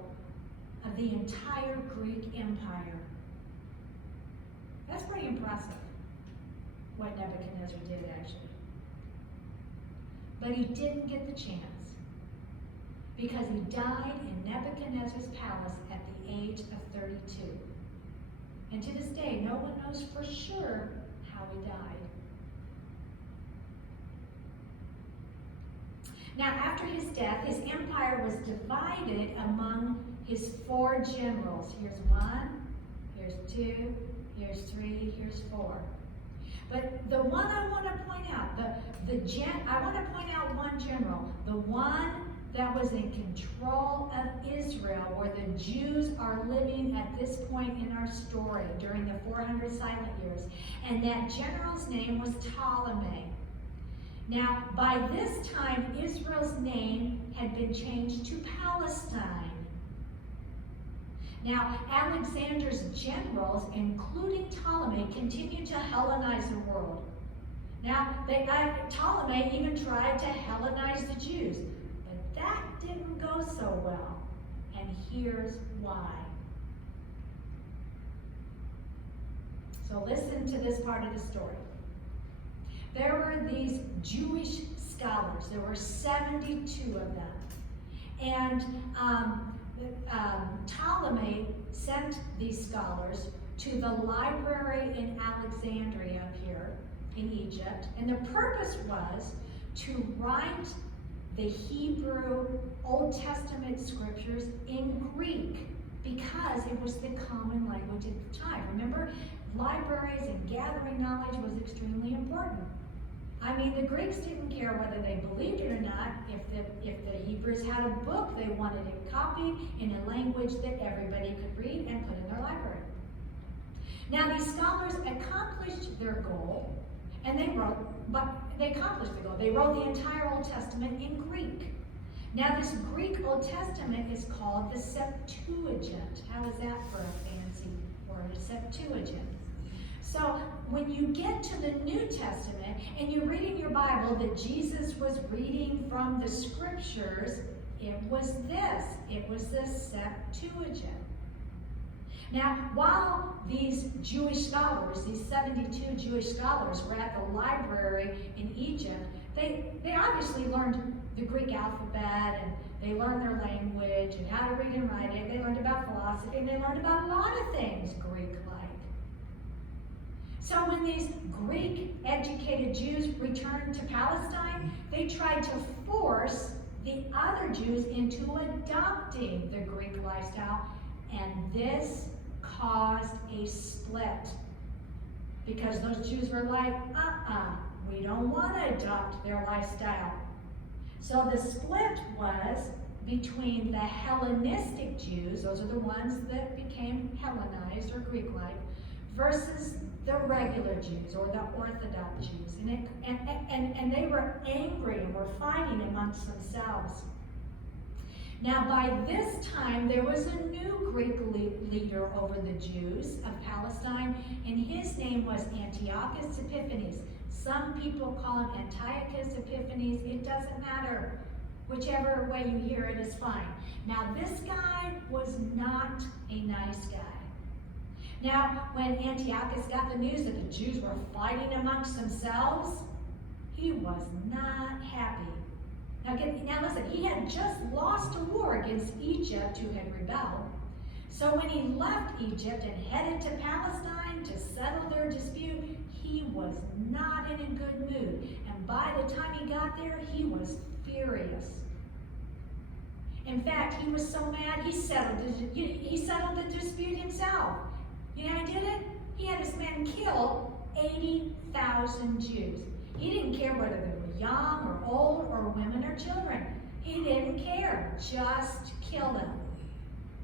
of the entire Greek Empire. That's pretty impressive, what Nebuchadnezzar did, actually. But he didn't get the chance because he died in Nebuchadnezzar's palace at the age of 32. And to this day, no one knows for sure how he died. Now, after his death, his empire was divided among his 4 generals. Here's 1, here's 2, here's 3, here's 4. But the one I want to point out, I want to point out one general, the one that was in control of Israel, where the Jews are living at this point in our story during the 400 silent years. And that general's name was Ptolemy. Now, by this time, Israel's name had been changed to Palestine. Now, Alexander's generals, including Ptolemy, continued to Hellenize the world. Now, Ptolemy even tried to Hellenize the Jews, but that didn't go so well. And here's why. So listen to this part of the story. There were these Jewish scholars. There were 72 of them. And Ptolemy sent these scholars to the library in Alexandria up here in Egypt. And the purpose was to write the Hebrew Old Testament scriptures in Greek because it was the common language at the time. Remember, libraries and gathering knowledge was extremely important. I mean, the Greeks didn't care whether they believed it or not. If the Hebrews had a book, they wanted it copied in a language that everybody could read and put in their library. Now, these scholars accomplished their goal, and they accomplished the goal. They wrote the entire Old Testament in Greek. Now, this Greek Old Testament is called the Septuagint. How is that for a fancy word, a Septuagint? So when you get to the New Testament and you read in your Bible that Jesus was reading from the scriptures, it was this. It was the Septuagint. Now, while these Jewish scholars, these 72 Jewish scholars, were at the library in Egypt, they obviously learned the Greek alphabet, and they learned their language and how to read and write it. They learned about philosophy, and they learned about a lot of things Greek-like. So when these Greek-educated Jews returned to Palestine, they tried to force the other Jews into adopting the Greek lifestyle, and this caused a split. Because those Jews were like, we don't want to adopt their lifestyle. So the split was between the Hellenistic Jews, those are the ones that became Hellenized or Greek-like, versus the regular Jews or the Orthodox Jews. And they were angry and were fighting amongst themselves. Now, by this time, there was a new Greek leader over the Jews of Palestine, and his name was Antiochus Epiphanes. Some people call him Antiochus Epiphanes. It doesn't matter. Whichever way you hear it is fine. Now, this guy was not a nice guy. Now, when Antiochus got the news that the Jews were fighting amongst themselves, he was not happy. Now listen, he had just lost a war against Egypt, who had rebelled. So when he left Egypt and headed to Palestine to settle their dispute, he was not in a good mood. And by the time he got there, he was furious. In fact, he was so mad, he settled the dispute himself. You know how he did it? He had this man kill 80,000 Jews. He didn't care whether they were young or old or women or children. He didn't care. Just kill them.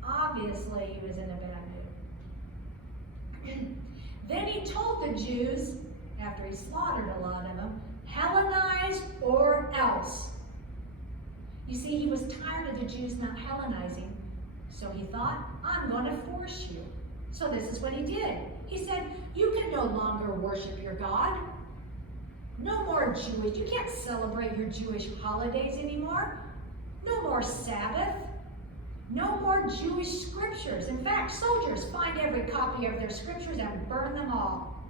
Obviously, he was in a bad mood. Then he told the Jews, after he slaughtered a lot of them, Hellenize or else. You see, he was tired of the Jews not Hellenizing, so he thought, I'm going to force you. So this is what he did. He said, you can no longer worship your God. No more Jewish. You can't celebrate your Jewish holidays anymore. No more Sabbath. No more Jewish scriptures. In fact, soldiers find every copy of their scriptures and burn them all.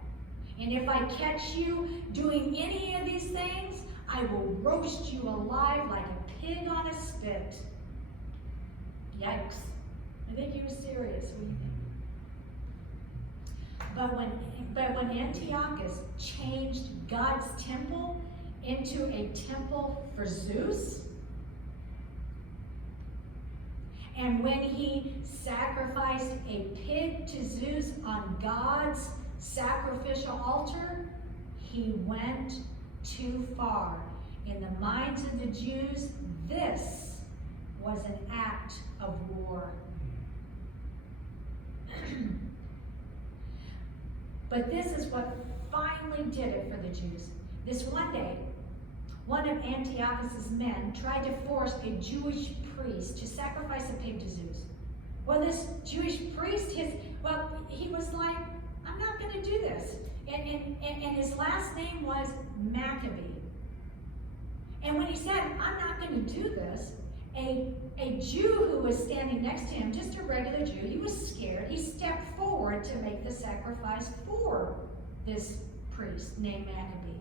And if I catch you doing any of these things, I will roast you alive like a pig on a spit. Yikes. I think he was serious. What do you think? But when Antiochus changed God's temple into a temple for Zeus, and when he sacrificed a pig to Zeus on God's sacrificial altar, he went too far. In the minds of the Jews, this was an act of war. But this is what finally did it for the Jews. This one day, one of Antiochus's men tried to force a Jewish priest to sacrifice a pig to Zeus. Well, this Jewish priest, he was like, I'm not going to do this. And his last name was Maccabee. And when he said, I'm not going to do this, a Jew who was standing next to him, just a regular Jew, he was scared. He stepped forward to make the sacrifice for this priest named Maccabee.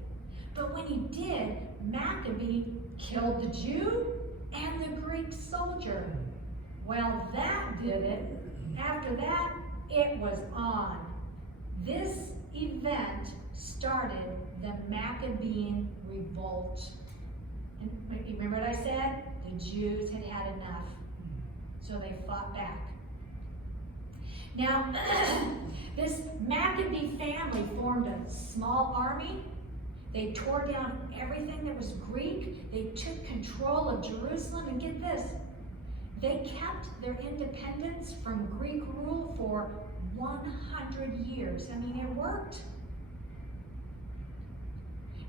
But when he did, Maccabee killed the Jew and the Greek soldier. Well, that did it. After that, it was on. This event started the Maccabean revolt. And remember what I said? The Jews had had enough. So they fought back. Now, this Maccabee family formed a small army. They tore down everything that was Greek. They took control of Jerusalem. And get this, they kept their independence from Greek rule for 100 years. I mean, it worked.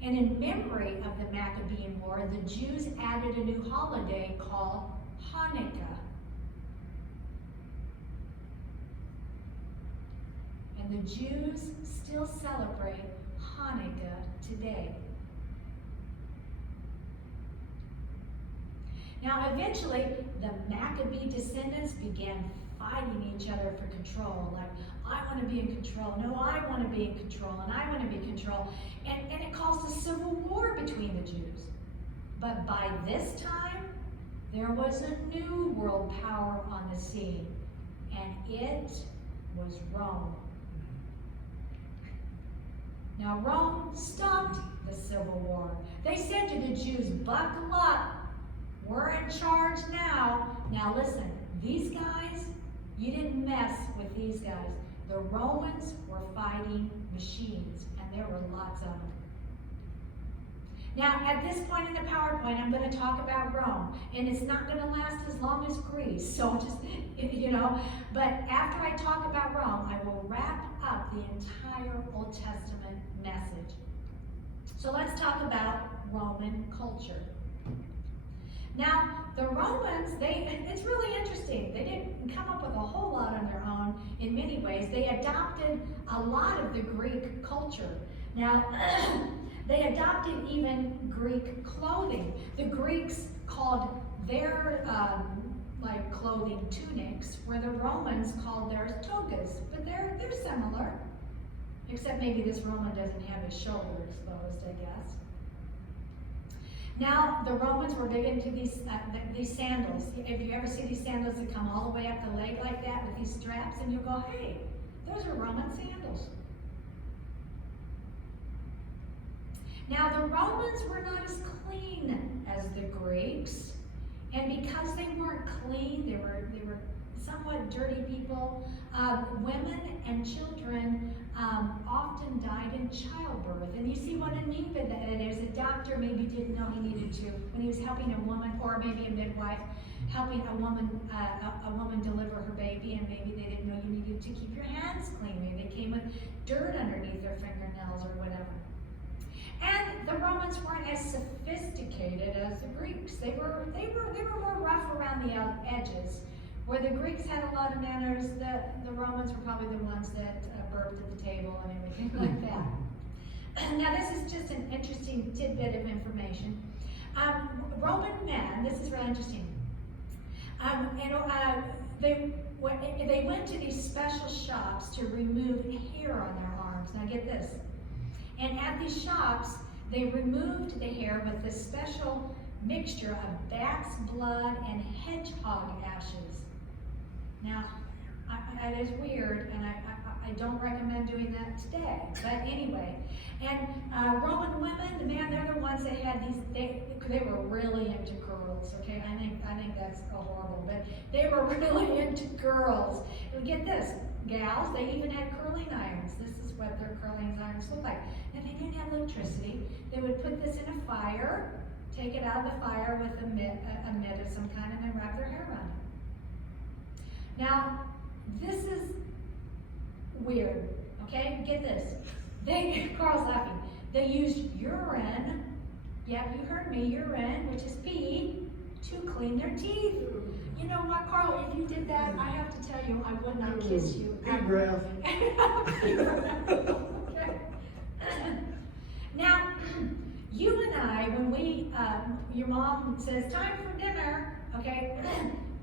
And in memory of the Maccabean War, the Jews added a new holiday called Hanukkah. And the Jews still celebrate Hanukkah today. Now, eventually, the Maccabee descendants began fighting each other for control. Like, I want to be in control. No, I want to be in control. And I want to be in control. And it caused a civil war between the Jews. But by this time, there was a new world power on the scene. And it was Rome. Now, Rome stopped the civil war. They said to the Jews, buckle up. We're in charge now. Now listen, these guys, you didn't mess with these guys. The Romans were fighting machines, and there were lots of them. Now, at this point in the PowerPoint, I'm going to talk about Rome, and it's not going to last as long as Greece, so just, but after I talk about Rome, I will wrap up the entire Old Testament message. So let's talk about Roman culture. Now, the Romans, it's really interesting. They didn't come up with a whole lot on their own in many ways. They adopted a lot of the Greek culture. Now, they adopted even Greek clothing. The Greeks called their clothing tunics, where the Romans called theirs togas. But they're similar, except maybe this Roman doesn't have his shoulder exposed, I guess. Now, the Romans were big into these sandals. If you ever see these sandals that come all the way up the leg like that with these straps, and you go, hey, those are Roman sandals. Now, the Romans were not as clean as the Greeks, and because they weren't clean, they were somewhat dirty people. Women and children often died in childbirth. And you see what I mean by that? There's a doctor maybe didn't know he needed to when he was helping a woman, or maybe a midwife, helping a woman deliver her baby, and maybe they didn't know you needed to keep your hands clean. Maybe they came with dirt underneath their fingernails or whatever. And the Romans weren't as sophisticated as the Greeks. They were more rough around the edges. Where the Greeks had a lot of manners, the Romans were probably the ones that burped at the table and everything like that. Now, this is just an interesting tidbit of information. Roman men, this is really interesting. They went to these special shops to remove hair on their arms. Now, get this. And at these shops, they removed the hair with this special mixture of bat's blood and hedgehog ashes. Now, that is weird, and I don't recommend doing that today, but anyway. And Roman women, man, they're the ones that had these, they were really into girls, okay? I think that's horrible, but they were really into girls. And get this, gals, they even had curling irons. This is what their curling irons look like. And they didn't have electricity. They would put this in a fire, take it out of the fire with a mitt of some kind, and then wrap their hair around it. Now, this is weird, okay? Get this. Carl's laughing. They used urine, yeah, you heard me, urine, which is pee, to clean their teeth. You know what, Carl, if you did that, I have to tell you, I would not kiss you. Pee breath. Okay. Now, you and I, when we, your mom says, time for dinner, okay,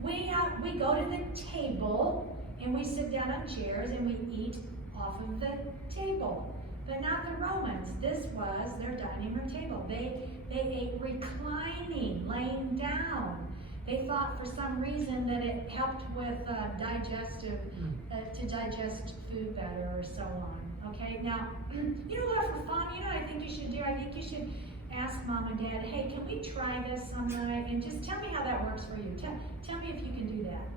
we go to the table and we sit down on chairs and we eat off of the table. But not the Romans. This was their dining room table. They ate reclining, laying down. They thought for some reason that it helped with to digest food better or so on. Okay, now, you know what, for fun, you know what I think you should do? I think you should ask Mom and Dad, hey, can we try this some night? And just tell me how that works for you. Tell me if you can do that.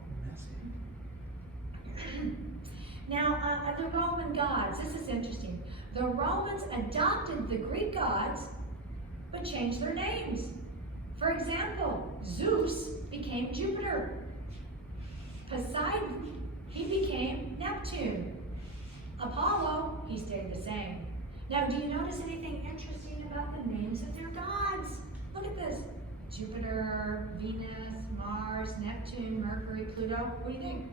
Now, the Roman gods, this is interesting. The Romans adopted the Greek gods, but changed their names. For example, Zeus became Jupiter. Poseidon, he became Neptune. Apollo, he stayed the same. Now, do you notice anything interesting about the names of their gods? Look at this. Jupiter, Venus, Mars, Neptune, Mercury, Pluto. What do you think?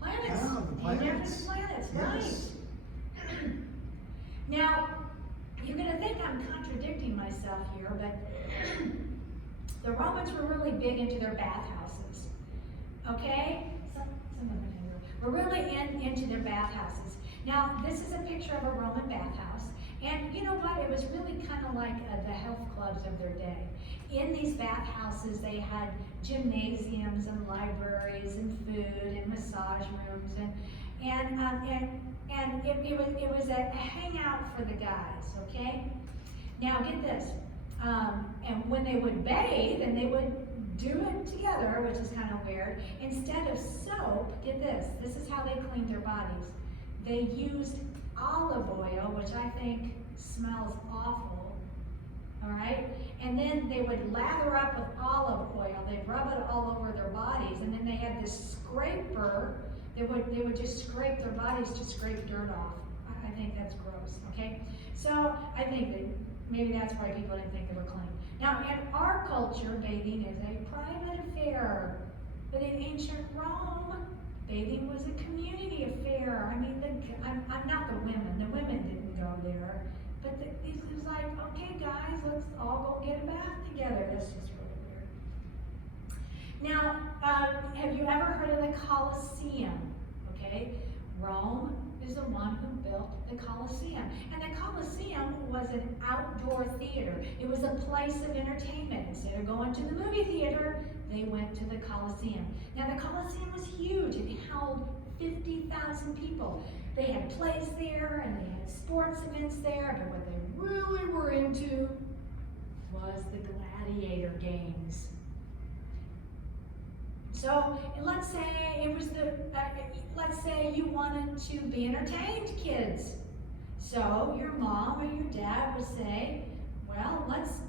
Planets. Yeah, the planets. Planets, yes. Right. Now, you're going to think I'm contradicting myself here, but the Romans were really big into their bathhouses. Okay? We're really into their bathhouses. Now, this is a picture of a Roman bathhouse. And you know what? It was really kind of like the health clubs of their day. In these bathhouses, they had gymnasiums and libraries and food and massage rooms and it was a hangout for the guys. Okay. Now get this. And when they would bathe, and they would do it together, which is kind of weird. Instead of soap, get this. This is how they cleaned their bodies. They used olive oil, which I think smells awful, all right? And then they would lather up with olive oil. They'd rub it all over their bodies, and then they had this scraper. They would just scrape their bodies to scrape dirt off. I think that's gross, okay? So I think that maybe that's why people didn't think they were clean. Now, in our culture, bathing is a private affair, but in ancient Rome, bathing was a community affair. I mean, I'm not the women. The women didn't go there. But it was like, okay, guys, let's all go get a bath together. That's just really weird. Now, have you ever heard of the Coliseum? Okay, Rome is the one who built the Coliseum. And the Coliseum was an outdoor theater. It was a place of entertainment. Instead of going to the movie theater, they went to the Coliseum. Now the Coliseum was huge. It held 50,000 people. They had plays there and they had sports events there, but what they really were into was the gladiator games. So let's say it was let's say you wanted to be entertained, kids. So your mom or your dad would say, well, let's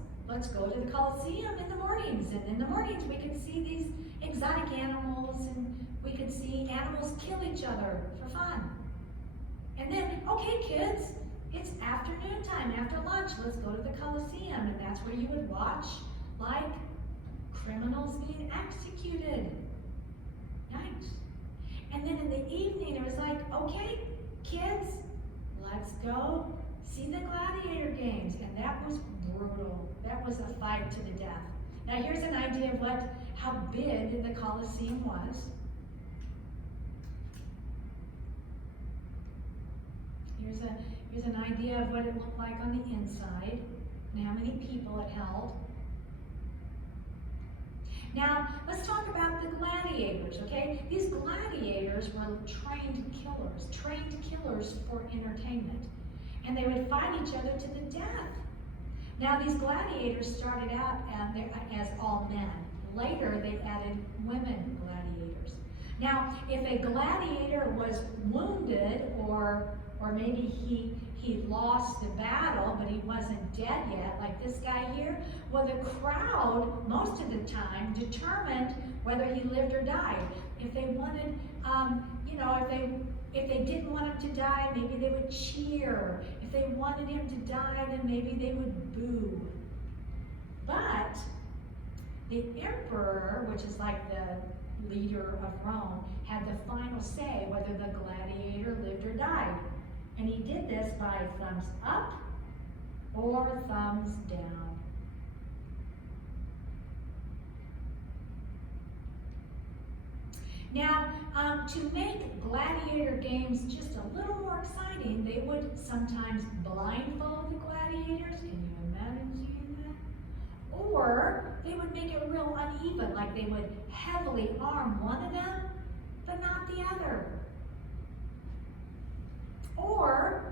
go to the Coliseum in the mornings. And in the mornings we could see these exotic animals and we could see animals kill each other for fun. And then, okay kids, it's afternoon time, after lunch, let's go to the Coliseum. And that's where you would watch, like, criminals being executed. Nice. And then in the evening, it was like, okay, kids, let's go see the gladiator games. And that was brutal. That was a fight to the death. Now here's an idea of how big the Coliseum was. Here's an idea of what it looked like on the inside and how many people it held. Now, let's talk about the gladiators, okay? These gladiators were trained killers for entertainment. And they would fight each other to the death. Now, these gladiators started out as all men. Later, they added women gladiators. Now, if a gladiator was wounded or maybe he lost the battle, but he wasn't dead yet, like this guy here, well, the crowd, most of the time, determined whether he lived or died. If they wanted, if they didn't want him to die, maybe they would cheer. If they wanted him to die, then maybe they would boo. But the emperor, which is like the leader of Rome, had the final say whether the gladiator lived or died. And he did this by thumbs up or thumbs down. Now, to make gladiator games just a little more exciting, they would sometimes blindfold the gladiators. Can you imagine seeing that? Or they would make it real uneven, like they would heavily arm one of them, but not the other. Or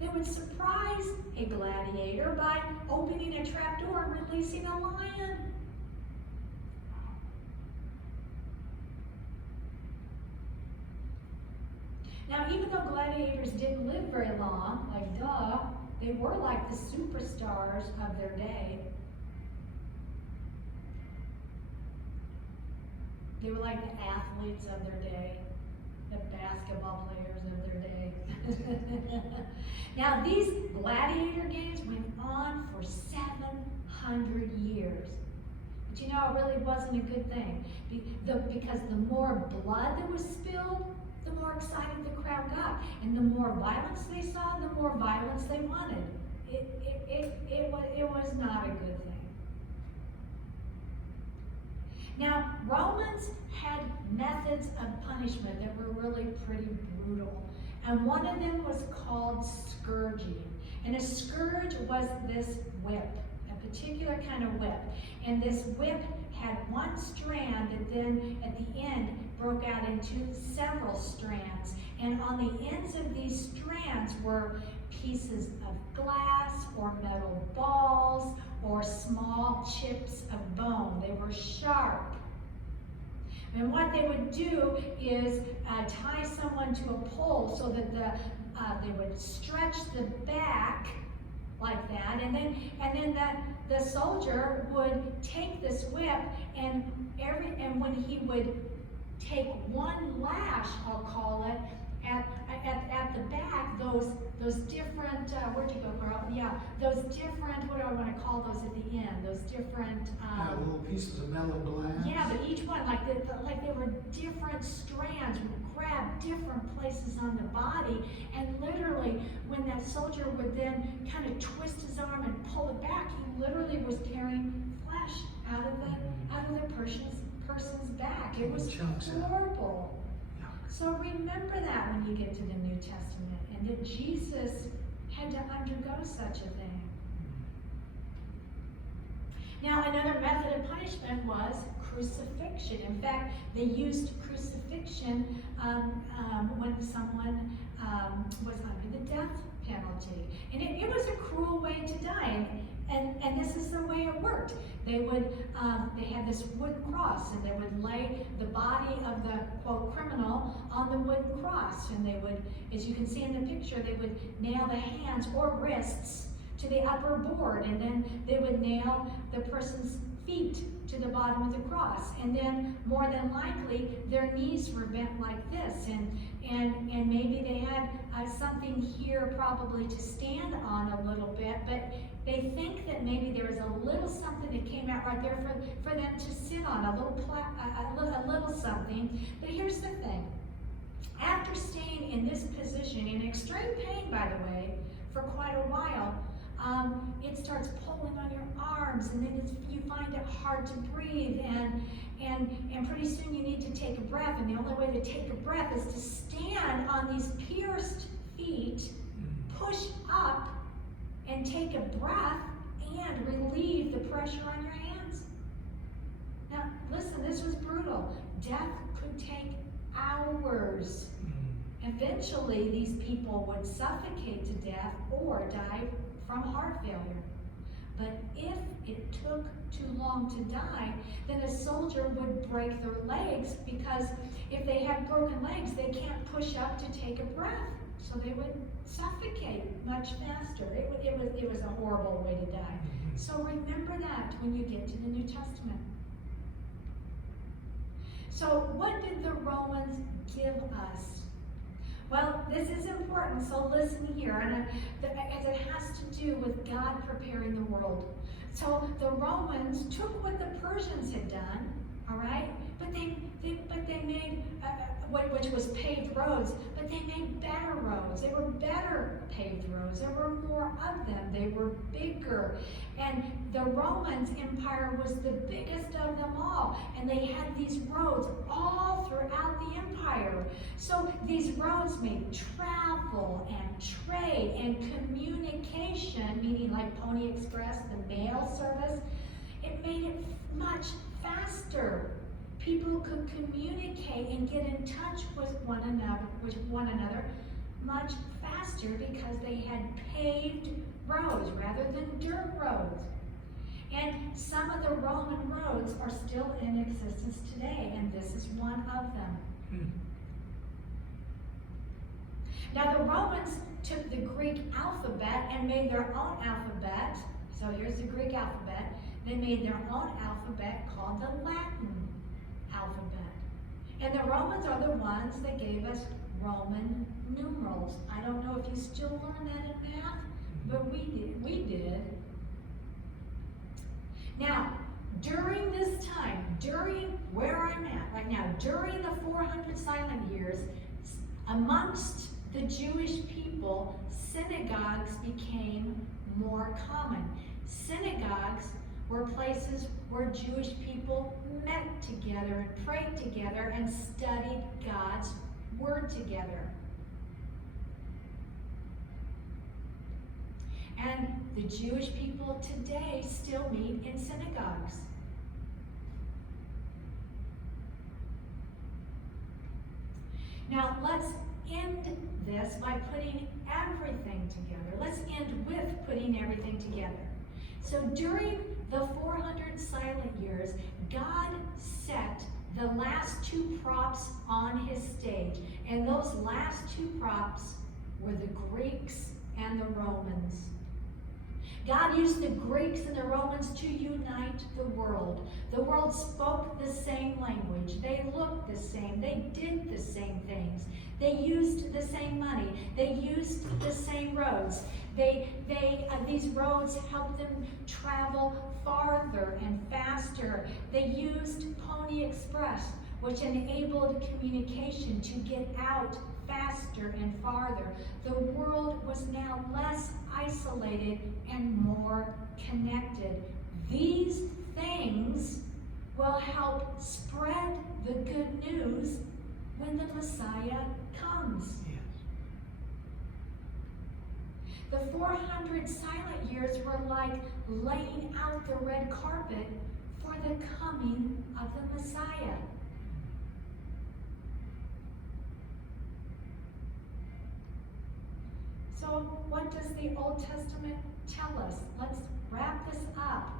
they would surprise a gladiator by opening a trapdoor and releasing a lion. Now, even though gladiators didn't live very long, like duh, they were like the superstars of their day. They were like the athletes of their day, the basketball players of their day. Now, these gladiator games went on for 700 years. But you know, it really wasn't a good thing. Because the more blood that was spilled, the more excited the crowd got. And the more violence they saw, the more violence they wanted. It was not a good thing. Now, Romans had methods of punishment that were really pretty brutal. And one of them was called scourging. And a scourge was this whip, a particular kind of whip. And this whip had one strand that then at the end broke out into several strands. And on the ends of these strands were pieces of glass or metal balls or small chips of bone. They were sharp. And what they would do is tie someone to a pole so that they would stretch the back like that, and then the soldier would take this whip, and when he would take one lash, I'll call it, at the back, those different, where'd you go, girl? Yeah, those different, what do I want to call those at the end? Those different... little pieces of metal glass. Yeah, but each one, like they were different strands, would grab different places on the body, and literally, when that soldier would then kind of twist his arm and pull it back, he literally was tearing flesh out of the person's back. It was horrible. So remember that when you get to the New Testament, and that Jesus had to undergo such a thing. Now, another method of punishment was crucifixion. In fact, they used crucifixion when someone was under the death penalty. And it was a cruel way to die. And this is the way it worked. They had this wooden cross, and they would lay the body of the, quote, criminal on the wooden cross. And they would, as you can see in the picture, they would nail the hands or wrists to the upper board, and then they would nail the person's feet to the bottom of the cross. And then, more than likely, their knees were bent like this, and maybe they had something here probably to stand on a little bit, but they think that maybe there was a little something that came out right there for them to sit on, a little something. But here's the thing. After staying in this position, in extreme pain, by the way, for quite a while, it starts pulling on your arms, and then you find it hard to breathe, and pretty soon you need to take a breath, and the only way to take a breath is to stand on these pierced feet push up and take a breath and relieve the pressure on your hands. Now, listen, this was brutal. Death could take hours. Eventually, these people would suffocate to death or die from heart failure. But if it took too long to die, then a soldier would break their legs, because if they have broken legs, they can't push up to take a breath. So they would suffocate much faster. It was a horrible way to die. So remember that when you get to the New Testament. So what did the Romans give us? Well, this is important, so listen here, and as it has to do with God preparing the world. So the Romans took what the Persians had done, all right, but they made, which was paved roads, but they made better roads. They were better paved roads. There were more of them. They were bigger. And the Roman Empire was the biggest of them all. And they had these roads all throughout the empire. So these roads made travel and trade and communication, meaning like Pony Express, the mail service, it made it much faster. People could communicate and get in touch with one another much faster because they had paved roads rather than dirt roads. And some of the Roman roads are still in existence today, and this is one of them. Now the Romans took the Greek alphabet and made their own alphabet. So here's the Greek alphabet. They made their own alphabet called the Latin alphabet. And the Romans are the ones that gave us Roman numerals. I don't know if you still learn that in math, but we did. Now, during this time, during where I'm at right now, during the 400 silent years, amongst the Jewish people, synagogues became more common. Synagogues were places where Jewish people met together and prayed together and studied God's Word together. And the Jewish people today still meet in synagogues. Now let's end this by putting everything together. Let's end with putting everything together. So during the 400 silent years, God set the last two props on his stage. And those last two props were the Greeks and the Romans. God used the Greeks and the Romans to unite the world. The world spoke the same language. They looked the same. They did the same things. They used the same money. They used the same roads. These roads helped them travel farther and faster. They used Pony Express, which enabled communication to get out faster and farther. The world was now less isolated and more connected. These things will help spread the good news when the Messiah comes. The 400 silent years were like laying out the red carpet for the coming of the Messiah. So what does the Old Testament tell us? Let's wrap this up.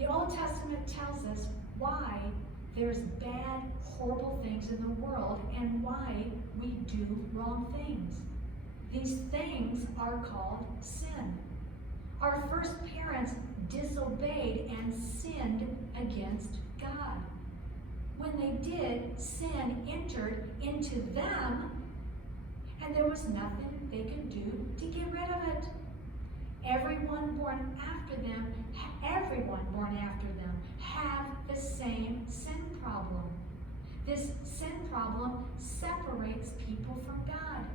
The Old Testament tells us why there's bad, horrible things in the world and why we do wrong things. These things are called sin. Our first parents disobeyed and sinned against God. When they did, sin entered into them, and there was nothing they could do to get rid of it. Everyone born after them have the same sin problem. This sin problem separates people from God.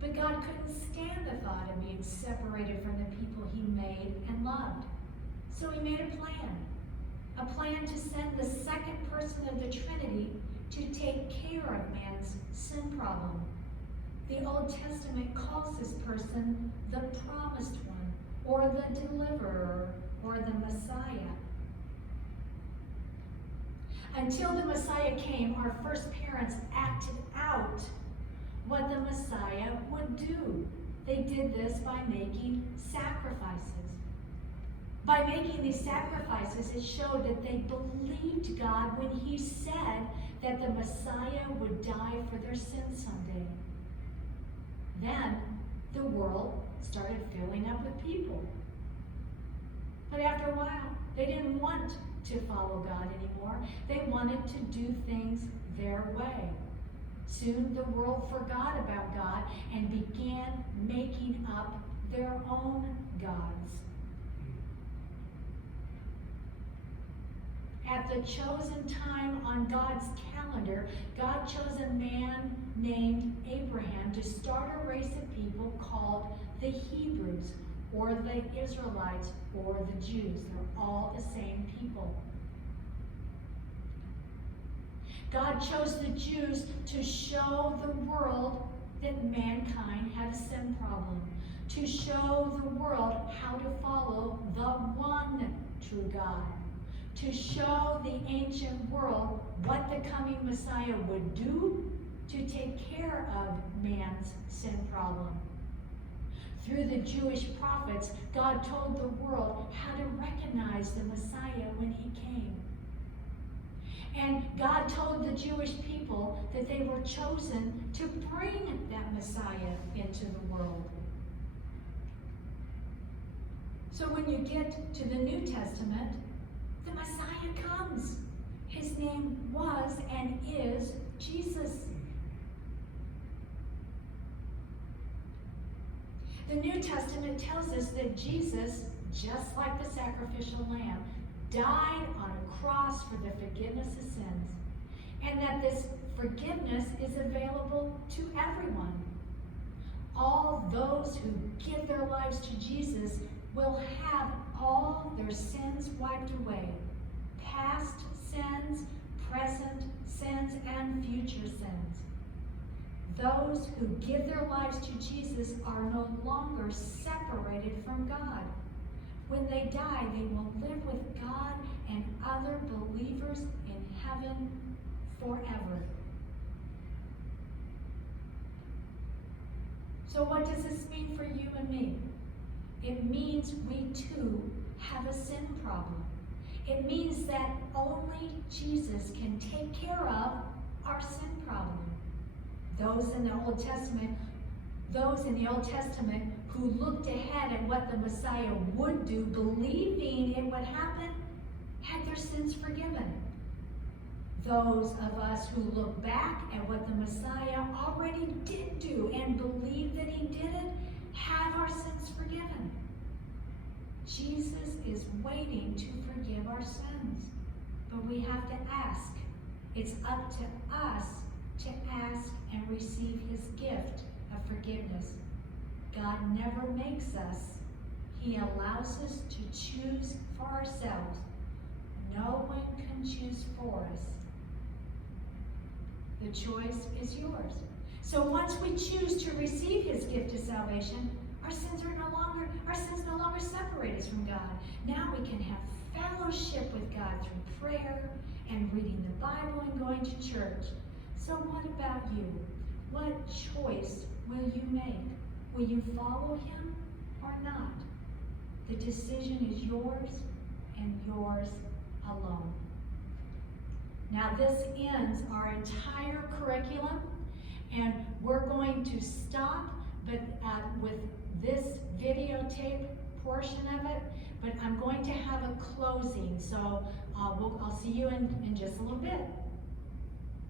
But God couldn't stand the thought of being separated from the people he made and loved. So he made a plan to send the second person of the Trinity to take care of man's sin problem. The Old Testament calls this person the promised one, or the deliverer, or the Messiah. Until the Messiah came, our first parents acted out what the Messiah would do. They did this by making sacrifices. By making these sacrifices, it showed that they believed God when he said that the Messiah would die for their sins someday. Then the world started filling up with people. But after a while, they didn't want to follow God anymore. They wanted to do things their way. Soon the world forgot about God and began making up their own gods. At the chosen time on God's calendar, God chose a man named Abraham to start a race of people called the Hebrews, or the Israelites, or the Jews. They're all the same people. God chose the Jews to show the world that mankind had a sin problem, to show the world how to follow the one true God, to show the ancient world what the coming Messiah would do to take care of man's sin problem. Through the Jewish prophets, God told the world how to recognize the Messiah when he came. And God told the Jewish people that they were chosen to bring that Messiah into the world. So when you get to the New Testament, the Messiah comes. His name was and is Jesus. The New Testament tells us that Jesus, just like the sacrificial lamb, died on a cross for the forgiveness of sins, and that this forgiveness is available to everyone. All those who give their lives to Jesus will have all their sins wiped away. Past sins, present sins, and future sins. Those who give their lives to Jesus are no longer separated from God. When they die, they will live with God and other believers in heaven forever. So what does this mean for you and me? It means we too have a sin problem. It means that only Jesus can take care of our sin problem. Those in the Old Testament who looked ahead at what the Messiah would do, believing it would happen, had their sins forgiven. Those of us who look back at what the Messiah already did do and believe that he did it, have our sins forgiven. Jesus is waiting to forgive our sins, but we have to ask. It's up to us to ask and receive his gift of forgiveness. God never makes us. He allows us to choose for ourselves. No one can choose for us. The choice is yours. So once we choose to receive his gift of salvation, our sins no longer separate us from God. Now we can have fellowship with God through prayer and reading the Bible and going to church. So what about you? What choice will you make? Will you follow him or not? The decision is yours and yours alone. Now this ends our entire curriculum, and we're going to stop with this videotape portion of it, but I'm going to have a closing, so I'll see you in just a little bit.